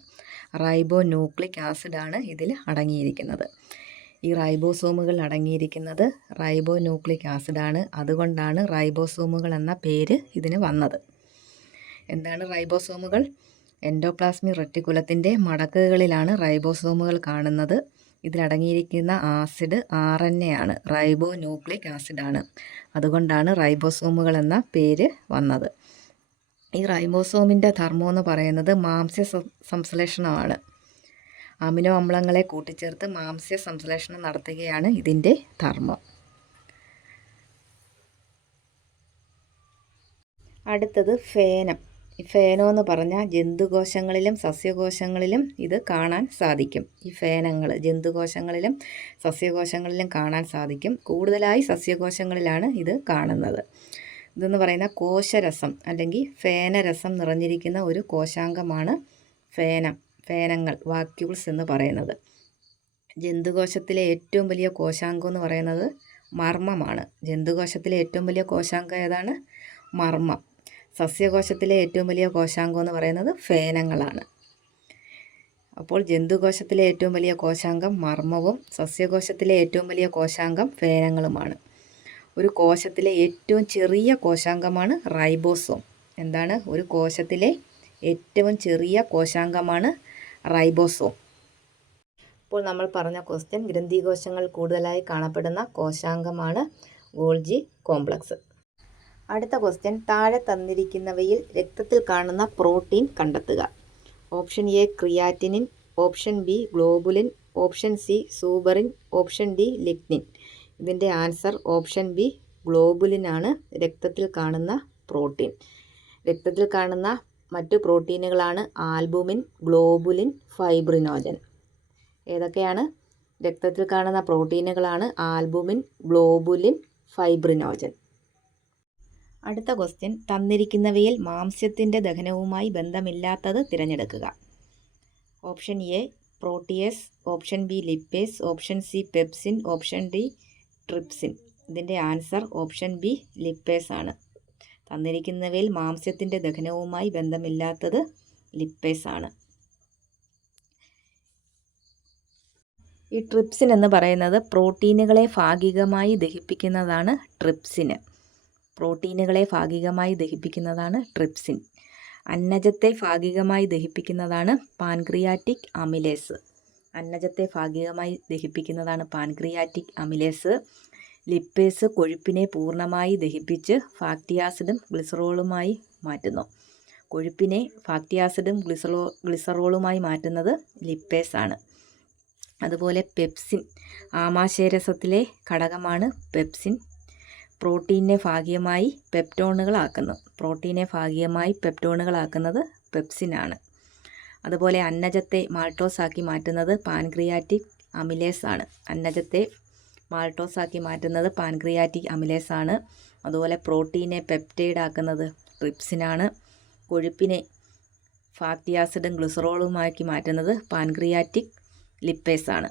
റൈബോ ന്യൂക്ലിക് ആസിഡാണ് ഇതിൽ അടങ്ങിയിരിക്കുന്നത്. ഈ റൈബോസോമുകൾ അടങ്ങിയിരിക്കുന്നത് റൈബോ ന്യൂക്ലിക് ആസിഡാണ്. അതുകൊണ്ടാണ് റൈബോസോമുകൾ എന്ന പേര് ഇതിന് വന്നത്. എന്താണ് റൈബോസോമുകൾ? എൻഡോപ്ലാസ്മിക് റെറ്റിക്കുലത്തിൻ്റെ മടക്കുകളിലാണ് റൈബോസോമുകൾ കാണുന്നത്. ഇതിലടങ്ങിയിരിക്കുന്ന ആസിഡ് RNA ആണ്, റൈബോ ന്യൂക്ലിക് ആസിഡാണ്. അതുകൊണ്ടാണ് റൈബോസോമുകൾ എന്ന പേര് വന്നത്. ഈ റൈബോസോമിൻ്റെ ധർമ്മം എന്ന് പറയുന്നത് മാംസ്യ സംശ്ലേഷണമാണ്. അമിനോ അമ്ലങ്ങളെ കൂട്ടിച്ചേർത്ത് മാംസ്യ സംശ്ലേഷണം നടത്തുകയാണ് ഇതിൻ്റെ ധർമ്മം. അടുത്തത് ഫേനം. ഈ ഫേനം എന്ന് പറഞ്ഞാൽ ജന്തുകോശങ്ങളിലും സസ്യകോശങ്ങളിലും ഇത് കാണാൻ സാധിക്കും. ഈ ഫേനങ്ങൾ ജന്തുകോശങ്ങളിലും സസ്യകോശങ്ങളിലും കാണാൻ സാധിക്കും. കൂടുതലായി സസ്യകോശങ്ങളിലാണ് ഇത് കാണുന്നത്. ഇതെന്ന് പറയുന്ന കോശരസം അല്ലെങ്കിൽ ഫേനരസം നിറഞ്ഞിരിക്കുന്ന ഒരു കോശാംഗമാണ് ഫേനങ്ങൾ, വാക്യൂൾസ് എന്ന് പറയുന്നത്. ജന്തുകോശത്തിലെ ഏറ്റവും വലിയ കോശാംഗം എന്ന് പറയുന്നത് മർമ്മമാണ്. ജന്തുകോശത്തിലെ ഏറ്റവും വലിയ കോശാംഗം ഏതാണ്? മർമ്മം. സസ്യകോശത്തിലെ ഏറ്റവും വലിയ കോശാംഗം എന്ന് പറയുന്നത് ഫേനങ്ങളാണ്. അപ്പോൾ ജന്തുകോശത്തിലെ ഏറ്റവും വലിയ കോശാംഗം മർമ്മവും സസ്യകോശത്തിലെ ഏറ്റവും വലിയ കോശാംഗം ഫേനങ്ങളുമാണ്. ഒരു കോശത്തിലെ ഏറ്റവും ചെറിയ കോശാംഗമാണ് റൈബോസോം. എന്താണ്? ഒരു കോശത്തിലെ ഏറ്റവും ചെറിയ കോശാംഗമാണ് റൈബോസോം. ഇപ്പോൾ നമ്മൾ പറഞ്ഞ ക്വസ്റ്റ്യൻ, ഗ്രന്ഥികോശങ്ങൾ കൂടുതലായി കാണപ്പെടുന്ന കോശാംഗമാണ് ഗോൾജി കോംപ്ലക്സ്. അടുത്ത ക്വസ്റ്റ്യൻ, താഴെ തന്നിരിക്കുന്നവയിൽ രക്തത്തിൽ കാണുന്ന പ്രോട്ടീൻ കണ്ടെത്തുക. Option A creatinine, option B globulin, option C suberin, option D lignin. ഇതിൻ്റെ ആൻസർ ഓപ്ഷൻ ബി ഗ്ലോബുലിൻ ആണ്, രക്തത്തിൽ കാണുന്ന പ്രോട്ടീൻ. രക്തത്തിൽ കാണുന്ന മറ്റു പ്രോട്ടീനുകളാണ് ആൽബുമിൻ, ഗ്ലോബുലിൻ, ഫൈബ്രിനോജൻ. ഏതൊക്കെയാണ്? രക്തത്തിൽ കാണുന്ന പ്രോട്ടീനുകളാണ് ആൽബുമിൻ, ഗ്ലോബുലിൻ, ഫൈബ്രിനോജൻ. അടുത്ത ക്വസ്റ്റ്യൻ, തന്നിരിക്കുന്നവയിൽ മാംസ്യത്തിൻ്റെ ദഹനവുമായി ബന്ധമില്ലാത്തത് തിരഞ്ഞെടുക്കുക. Option A protease, option B lipase, option C pepsin, option D trypsin. ഇതിൻ്റെ ആൻസർ ഓപ്ഷൻ ബി ലിപ്പേസ് ആണ്. തന്നിരിക്കുന്നവയിൽ മാംസ്യത്തിൻ്റെ ദഹനവുമായി ബന്ധമില്ലാത്തത് ലിപ്പേസ് ആണ്. ഈ ട്രിപ്സിൻ എന്ന് പറയുന്നത് പ്രോട്ടീനുകളെ ഭാഗികമായി ദഹിപ്പിക്കുന്നതാണ് ട്രിപ്സിന്. പ്രോട്ടീനുകളെ ഭാഗികമായി ദഹിപ്പിക്കുന്നതാണ് ട്രിപ്സിൻ. അന്നജത്തെ ഭാഗികമായി ദഹിപ്പിക്കുന്നതാണ് പാൻക്രിയാറ്റിക് അമിലേസ്. അന്നജത്തെ ഭാഗികമായി ദഹിപ്പിക്കുന്നതാണ് പാൻക്രിയാറ്റിക് അമിലേസ്. ലിപ്പേസ് കൊഴുപ്പിനെ പൂർണ്ണമായി ദഹിപ്പിച്ച് ഫാറ്റി ആസിഡും ഗ്ലിസറോളുമായി മാറ്റുന്നു. കൊഴുപ്പിനെ ഫാറ്റി ആസിഡും ഗ്ലിസറോളുമായി മാറ്റുന്നത് ലിപ്പേസ് ആണ്. അതുപോലെ പെപ്സിൻ, ആമാശയരസത്തിലെ ഘടകമാണ് പെപ്സിൻ. പ്രോട്ടീനെ ഭാഗികമായി പെപ്റ്റോണുകളാക്കുന്നത് പെപ്സിനാണ്. അതുപോലെ അന്നജത്തെ മാൾട്ടോസാക്കി മാറ്റുന്നത് പാൻക്രിയാറ്റിക് അമിലേസ് ആണ്. അന്നജത്തെ മാൾട്ടോസാക്കി മാറ്റുന്നത് പാൻക്രിയാറ്റിക് അമിലേസ് ആണ്. അതുപോലെ പ്രോട്ടീനെ പെപ്റ്റൈഡ് ആക്കുന്നത് ട്രിപ്സിനാണ്. കൊഴുപ്പിനെ ഫാറ്റി ആസിഡും ഗ്ലിസറോളുമാക്കി മാറ്റുന്നത് പാൻക്രിയാറ്റിക് ലിപ്പേസ് ആണ്.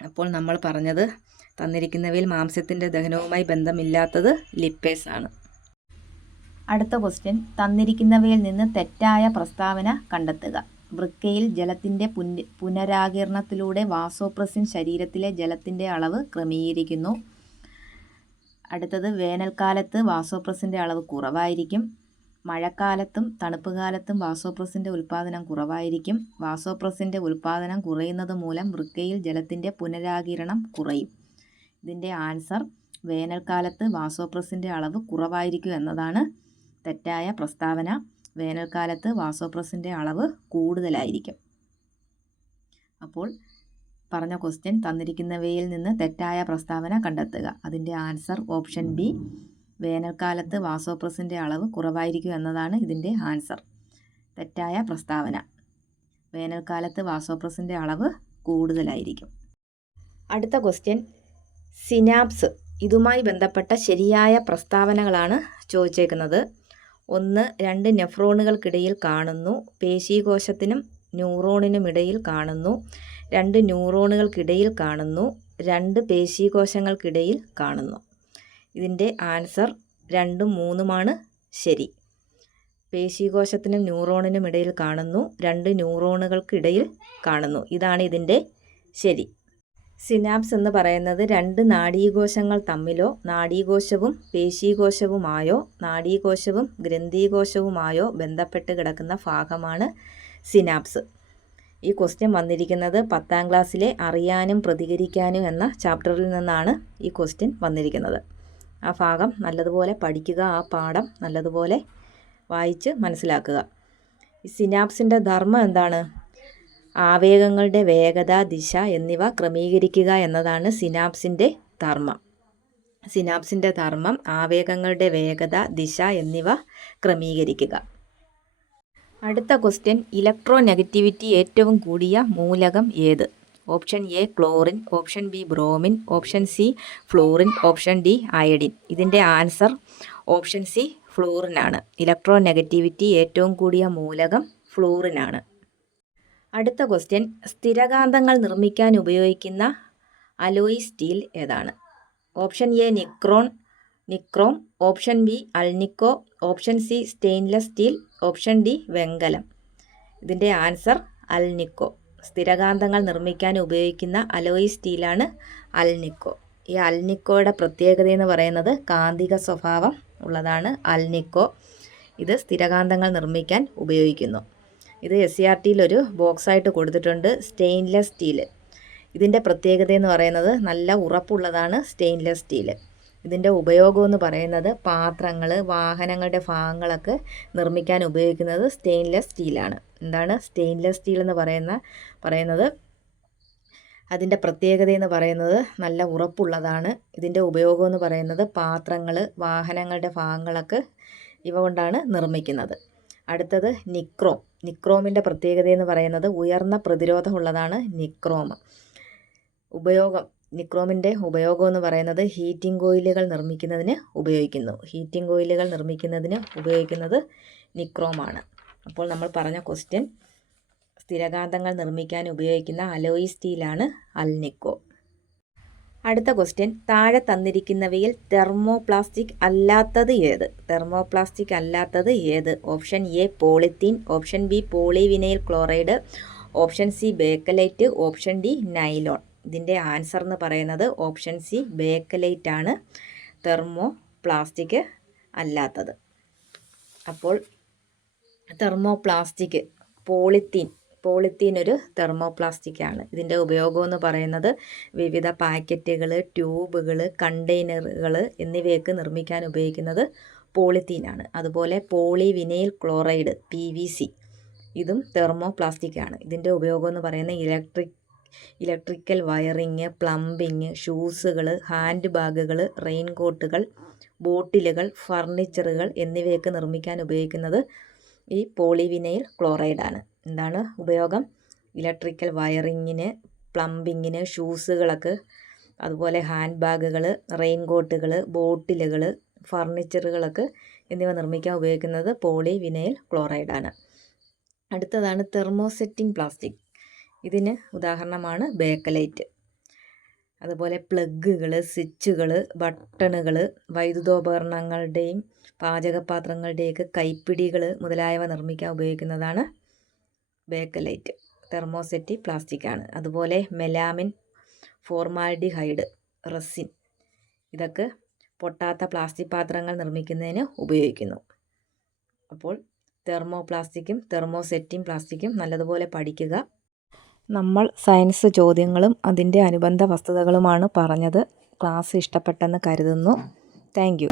അപ്പോൾ നമ്മൾ പറഞ്ഞത് തന്നിരിക്കുന്നവയിൽ മാംസ്യത്തിൻ്റെ ദഹനവുമായി ബന്ധമില്ലാത്തത് ലിപ്പേസ് ആണ്. അടുത്ത ക്വസ്റ്റ്യൻ, തന്നിരിക്കുന്നവയിൽ നിന്ന് തെറ്റായ പ്രസ്താവന കണ്ടെത്തുക. വൃക്കയിൽ ജലത്തിൻ്റെ പുനരാകിരണത്തിലൂടെ വാസോപ്രസിൻ ശരീരത്തിലെ ജലത്തിൻ്റെ അളവ് ക്രമീകരിക്കുന്നു. അടുത്തത്, വേനൽക്കാലത്ത് വാസോപ്രസിൻ്റെ അളവ് കുറവായിരിക്കും. മഴക്കാലത്തും തണുപ്പ് കാലത്തും വാസോപ്രസിൻ്റെ ഉൽപ്പാദനം കുറവായിരിക്കും. വാസോപ്രസിൻ്റെ ഉൽപ്പാദനം കുറയുന്നത് മൂലം വൃക്കയിൽ ജലത്തിൻ്റെ പുനരാകിരണം കുറയും. ഇതിൻ്റെ ആൻസർ വേനൽക്കാലത്ത് വാസോപ്രസിൻ്റെ അളവ് കുറവായിരിക്കും എന്നതാണ് തെറ്റായ പ്രസ്താവന. വേനൽക്കാലത്ത് വാസോപ്രസിൻ്റെ അളവ് കൂടുതലായിരിക്കും. അപ്പോൾ പറഞ്ഞ ക്വസ്റ്റ്യൻ, തന്നിരിക്കുന്നവയിൽ നിന്ന് തെറ്റായ പ്രസ്താവന കണ്ടെത്തുക. അതിൻ്റെ ആൻസർ ഓപ്ഷൻ ബി വേനൽക്കാലത്ത് വാസോപ്രസിൻ്റെ അളവ് കുറവായിരിക്കും എന്നതാണ് ഇതിൻ്റെ ആൻസർ. തെറ്റായ പ്രസ്താവന. വേനൽക്കാലത്ത് വാസോപ്രസിൻ്റെ അളവ് കൂടുതലായിരിക്കും. അടുത്ത ക്വസ്റ്റ്യൻ, സിനാപ്സ്. ഇതുമായി ബന്ധപ്പെട്ട ശരിയായ പ്രസ്താവനകളാണ് ചോദിച്ചേക്കുന്നത്. 1, 2 നെഫ്രോണുകൾക്കിടയിൽ കാണുന്നു. പേശീകോശത്തിനും ന്യൂറോണിനുമിടയിൽ കാണുന്നു. 2 ന്യൂറോണുകൾക്കിടയിൽ കാണുന്നു. 2 പേശീകോശങ്ങൾക്കിടയിൽ കാണുന്നു. ഇതിൻ്റെ ആൻസർ 2ഉം 3ഉമാണ് ശരി. പേശീകോശത്തിനും ന്യൂറോണിനും ഇടയിൽ കാണുന്നു. 2 ന്യൂറോണുകൾക്കിടയിൽ കാണുന്നു. ഇതാണ് ഇതിൻ്റെ ശരി. സിനാപ്സ് എന്ന് പറയുന്നത് 2 നാഡീകോശങ്ങൾ തമ്മിലോ നാഡീകോശവും പേശീകോശവുമായോ നാഡീകോശവും ഗ്രന്ഥികോശവുമായോ ബന്ധപ്പെട്ട് കിടക്കുന്ന ഭാഗമാണ് സിനാപ്സ്. ഈ ക്വസ്റ്റ്യൻ വന്നിരിക്കുന്നത് 10ാം ക്ലാസ്സിലെ അറിയാനും പ്രതികരിക്കാനും എന്ന ചാപ്റ്ററിൽ നിന്നാണ് ഈ ക്വസ്റ്റ്യൻ വന്നിരിക്കുന്നത്. ആ ഭാഗം നല്ലതുപോലെ പഠിക്കുക, ആ പാഠം നല്ലതുപോലെ വായിച്ച് മനസ്സിലാക്കുക. ഈ സിനാപ്സിൻ്റെ ധർമ്മം എന്താണ്? ആവേഗങ്ങളുടെ വേഗത, ദിശ എന്നിവ ക്രമീകരിക്കുക എന്നതാണ് സിനാപ്സിൻ്റെ ധർമ്മം. സിനാപ്സിൻ്റെ ധർമ്മം ആവേഗങ്ങളുടെ വേഗത, ദിശ എന്നിവ ക്രമീകരിക്കുക. അടുത്ത ക്വസ്റ്റ്യൻ, ഇലക്ട്രോ നെഗറ്റിവിറ്റി ഏറ്റവും കൂടിയ മൂലകം ഏത്? Option A chlorine, option B bromine, option C fluorine, option D iodine. ഇതിൻ്റെ ആൻസർ ഓപ്ഷൻ സി ഫ്ലൂറിനാണ്. ഇലക്ട്രോ നെഗറ്റിവിറ്റി ഏറ്റവും കൂടിയ മൂലകം ഫ്ലൂറിനാണ്. അടുത്ത ക്വസ്റ്റ്യൻ, സ്ഥിരകാന്തങ്ങൾ നിർമ്മിക്കാൻ ഉപയോഗിക്കുന്ന അലോയ് സ്റ്റീൽ ഏതാണ്? Option A nichrome, option B alnico, option C stainless steel, option D വെങ്കലം. ഇതിൻ്റെ ആൻസർ അൾനിക്കോ. സ്ഥിരകാന്തങ്ങൾ നിർമ്മിക്കാൻ ഉപയോഗിക്കുന്ന അലോയ് സ്റ്റീലാണ് അൾനിക്കോ. ഈ അൾനിക്കോയുടെ പ്രത്യേകത എന്ന് പറയുന്നത് കാന്തിക സ്വഭാവം ഉള്ളതാണ് അൾനിക്കോ. ഇത് സ്ഥിരകാന്തങ്ങൾ നിർമ്മിക്കാൻ ഉപയോഗിക്കുന്നു. ഇത് SCERTയിൽ ഒരു ബോക്സായിട്ട് കൊടുത്തിട്ടുണ്ട്, സ്റ്റെയിൻലെസ് സ്റ്റീൽ. ഇതിൻ്റെ പ്രത്യേകത എന്ന് പറയുന്നത് നല്ല ഉറപ്പുള്ളതാണ് സ്റ്റെയിൻലെസ് സ്റ്റീൽ. ഇതിൻ്റെ ഉപയോഗം എന്ന് പറയുന്നത് പാത്രങ്ങൾ, വാഹനങ്ങളുടെ ഭാഗങ്ങളൊക്കെ നിർമ്മിക്കാൻ ഉപയോഗിക്കുന്നത് സ്റ്റെയിൻലെസ് സ്റ്റീലാണ്. എന്താണ് സ്റ്റെയിൻലെസ് സ്റ്റീൽ എന്ന് പറയുന്നത്? അതിൻ്റെ പ്രത്യേകത എന്ന് പറയുന്നത് നല്ല ഉറപ്പുള്ളതാണ്. ഇതിൻ്റെ ഉപയോഗം എന്ന് പറയുന്നത് പാത്രങ്ങൾ, വാഹനങ്ങളുടെ ഭാഗങ്ങളൊക്കെ ഇവ കൊണ്ടാണ് നിർമ്മിക്കുന്നത്. അടുത്തത് നിക്രോമിൻ്റെ പ്രത്യേകത എന്ന് പറയുന്നത് ഉയർന്ന പ്രതിരോധമുള്ളതാണ് നിക്രോം. നിക്രോമിൻ്റെ ഉപയോഗം എന്ന് പറയുന്നത് ഹീറ്റിംഗ് ഓയിലുകൾ നിർമ്മിക്കുന്നതിന് ഉപയോഗിക്കുന്നത് നിക്രോമാണ്. അപ്പോൾ നമ്മൾ പറഞ്ഞ ക്വസ്റ്റ്യൻ, സ്ഥിരകാന്തങ്ങൾ നിർമ്മിക്കാൻ ഉപയോഗിക്കുന്ന അലോയ് സ്റ്റീലാണ് അൾനിക്കോ. അടുത്ത ക്വസ്റ്റ്യൻ, താഴെ തന്നിരിക്കുന്നവയിൽ തെർമോപ്ലാസ്റ്റിക് അല്ലാത്തത് ഏത്? Option A polythene, option B polyvinyl chloride, option C Bakelite, option D nylon. ഇതിൻ്റെ ആൻസർ എന്ന് പറയുന്നത് ഓപ്ഷൻ സി ബേക്കലൈറ്റ് ആണ് തെർമോപ്ലാസ്റ്റിക് അല്ലാത്തത്. അപ്പോൾ തെർമോപ്ലാസ്റ്റിക് പോളിത്തീൻ ഒരു തെർമോപ്ലാസ്റ്റിക് ആണ്. ഇതിൻ്റെ ഉപയോഗം എന്ന് പറയുന്നത് വിവിധ പാക്കറ്റുകൾ, ട്യൂബുകൾ, കണ്ടെയ്നറുകൾ എന്നിവയൊക്കെ നിർമ്മിക്കാൻ ഉപയോഗിക്കുന്നത് പോളിത്തീനാണ്. അതുപോലെ പോളിവിനൈൽ ക്ലോറൈഡ് PVC ഇതും തെർമോപ്ലാസ്റ്റിക് ആണ്. ഇതിൻ്റെ ഉപയോഗം എന്ന് പറയുന്നത് ഇലക്ട്രിക്കൽ വയറിങ്, പ്ലംബിങ്, ഷൂസുകൾ, ഹാൻഡ് ബാഗുകൾ, റെയിൻകോട്ടുകൾ, ബോട്ടിലുകൾ, ഫർണിച്ചറുകൾ എന്നിവയൊക്കെ നിർമ്മിക്കാൻ ഉപയോഗിക്കുന്നത് ഈ പോളിവിനൈൽ ക്ലോറൈഡാണ്. എന്താണ് ഉപയോഗം? ഇലക്ട്രിക്കൽ വയറിങ്ങിന്, പ്ലംബിങ്ങിന്, ഷൂസുകളൊക്കെ, അതുപോലെ ഹാൻഡ് ബാഗുകൾ, റെയിൻകോട്ടുകൾ, ബോട്ടിലുകൾ, ഫർണിച്ചറുകളൊക്കെ എന്നിവ നിർമ്മിക്കാൻ ഉപയോഗിക്കുന്നത് പോളിവിനൈൽ ക്ലോറൈഡാണ്. അടുത്തതാണ് തെർമോസെറ്റിംഗ് പ്ലാസ്റ്റിക്. ഇതിന് ഉദാഹരണമാണ് ബേക്കലൈറ്റ്. അതുപോലെ പ്ലഗുകൾ, സ്വിച്ചുകൾ, ബട്ടണുകൾ, വൈദ്യുതോപകരണങ്ങളുടെയും പാചകപാത്രങ്ങളുടെയൊക്കെ കൈപ്പിടികൾ മുതലായവ നിർമ്മിക്കാൻ ഉപയോഗിക്കുന്നതാണ് ബേക്കലൈറ്റ്. തെർമോസെറ്റിംഗ് പ്ലാസ്റ്റിക് ആണ്. അതുപോലെ മെലാമിൻ, ഫോർമാൽഡിഹൈഡ്, റെസിൻ ഇതൊക്കെ പൊട്ടാത്ത പ്ലാസ്റ്റിക് പാത്രങ്ങൾ നിർമ്മിക്കുന്നതിന് ഉപയോഗിക്കുന്നു. അപ്പോൾ തെർമോപ്ലാസ്റ്റിക്കും തെർമോസെറ്റിംഗ് പ്ലാസ്റ്റിക്കും നല്ലതുപോലെ പഠിക്കുക. നമ്മൾ സയൻസ് ചോദ്യങ്ങളും അതിൻ്റെ അനുബന്ധ വസ്തുതകളുമാണ് പറഞ്ഞത്. ക്ലാസ് ഇഷ്ടപ്പെട്ടെന്ന് കരുതുന്നു. Thank you.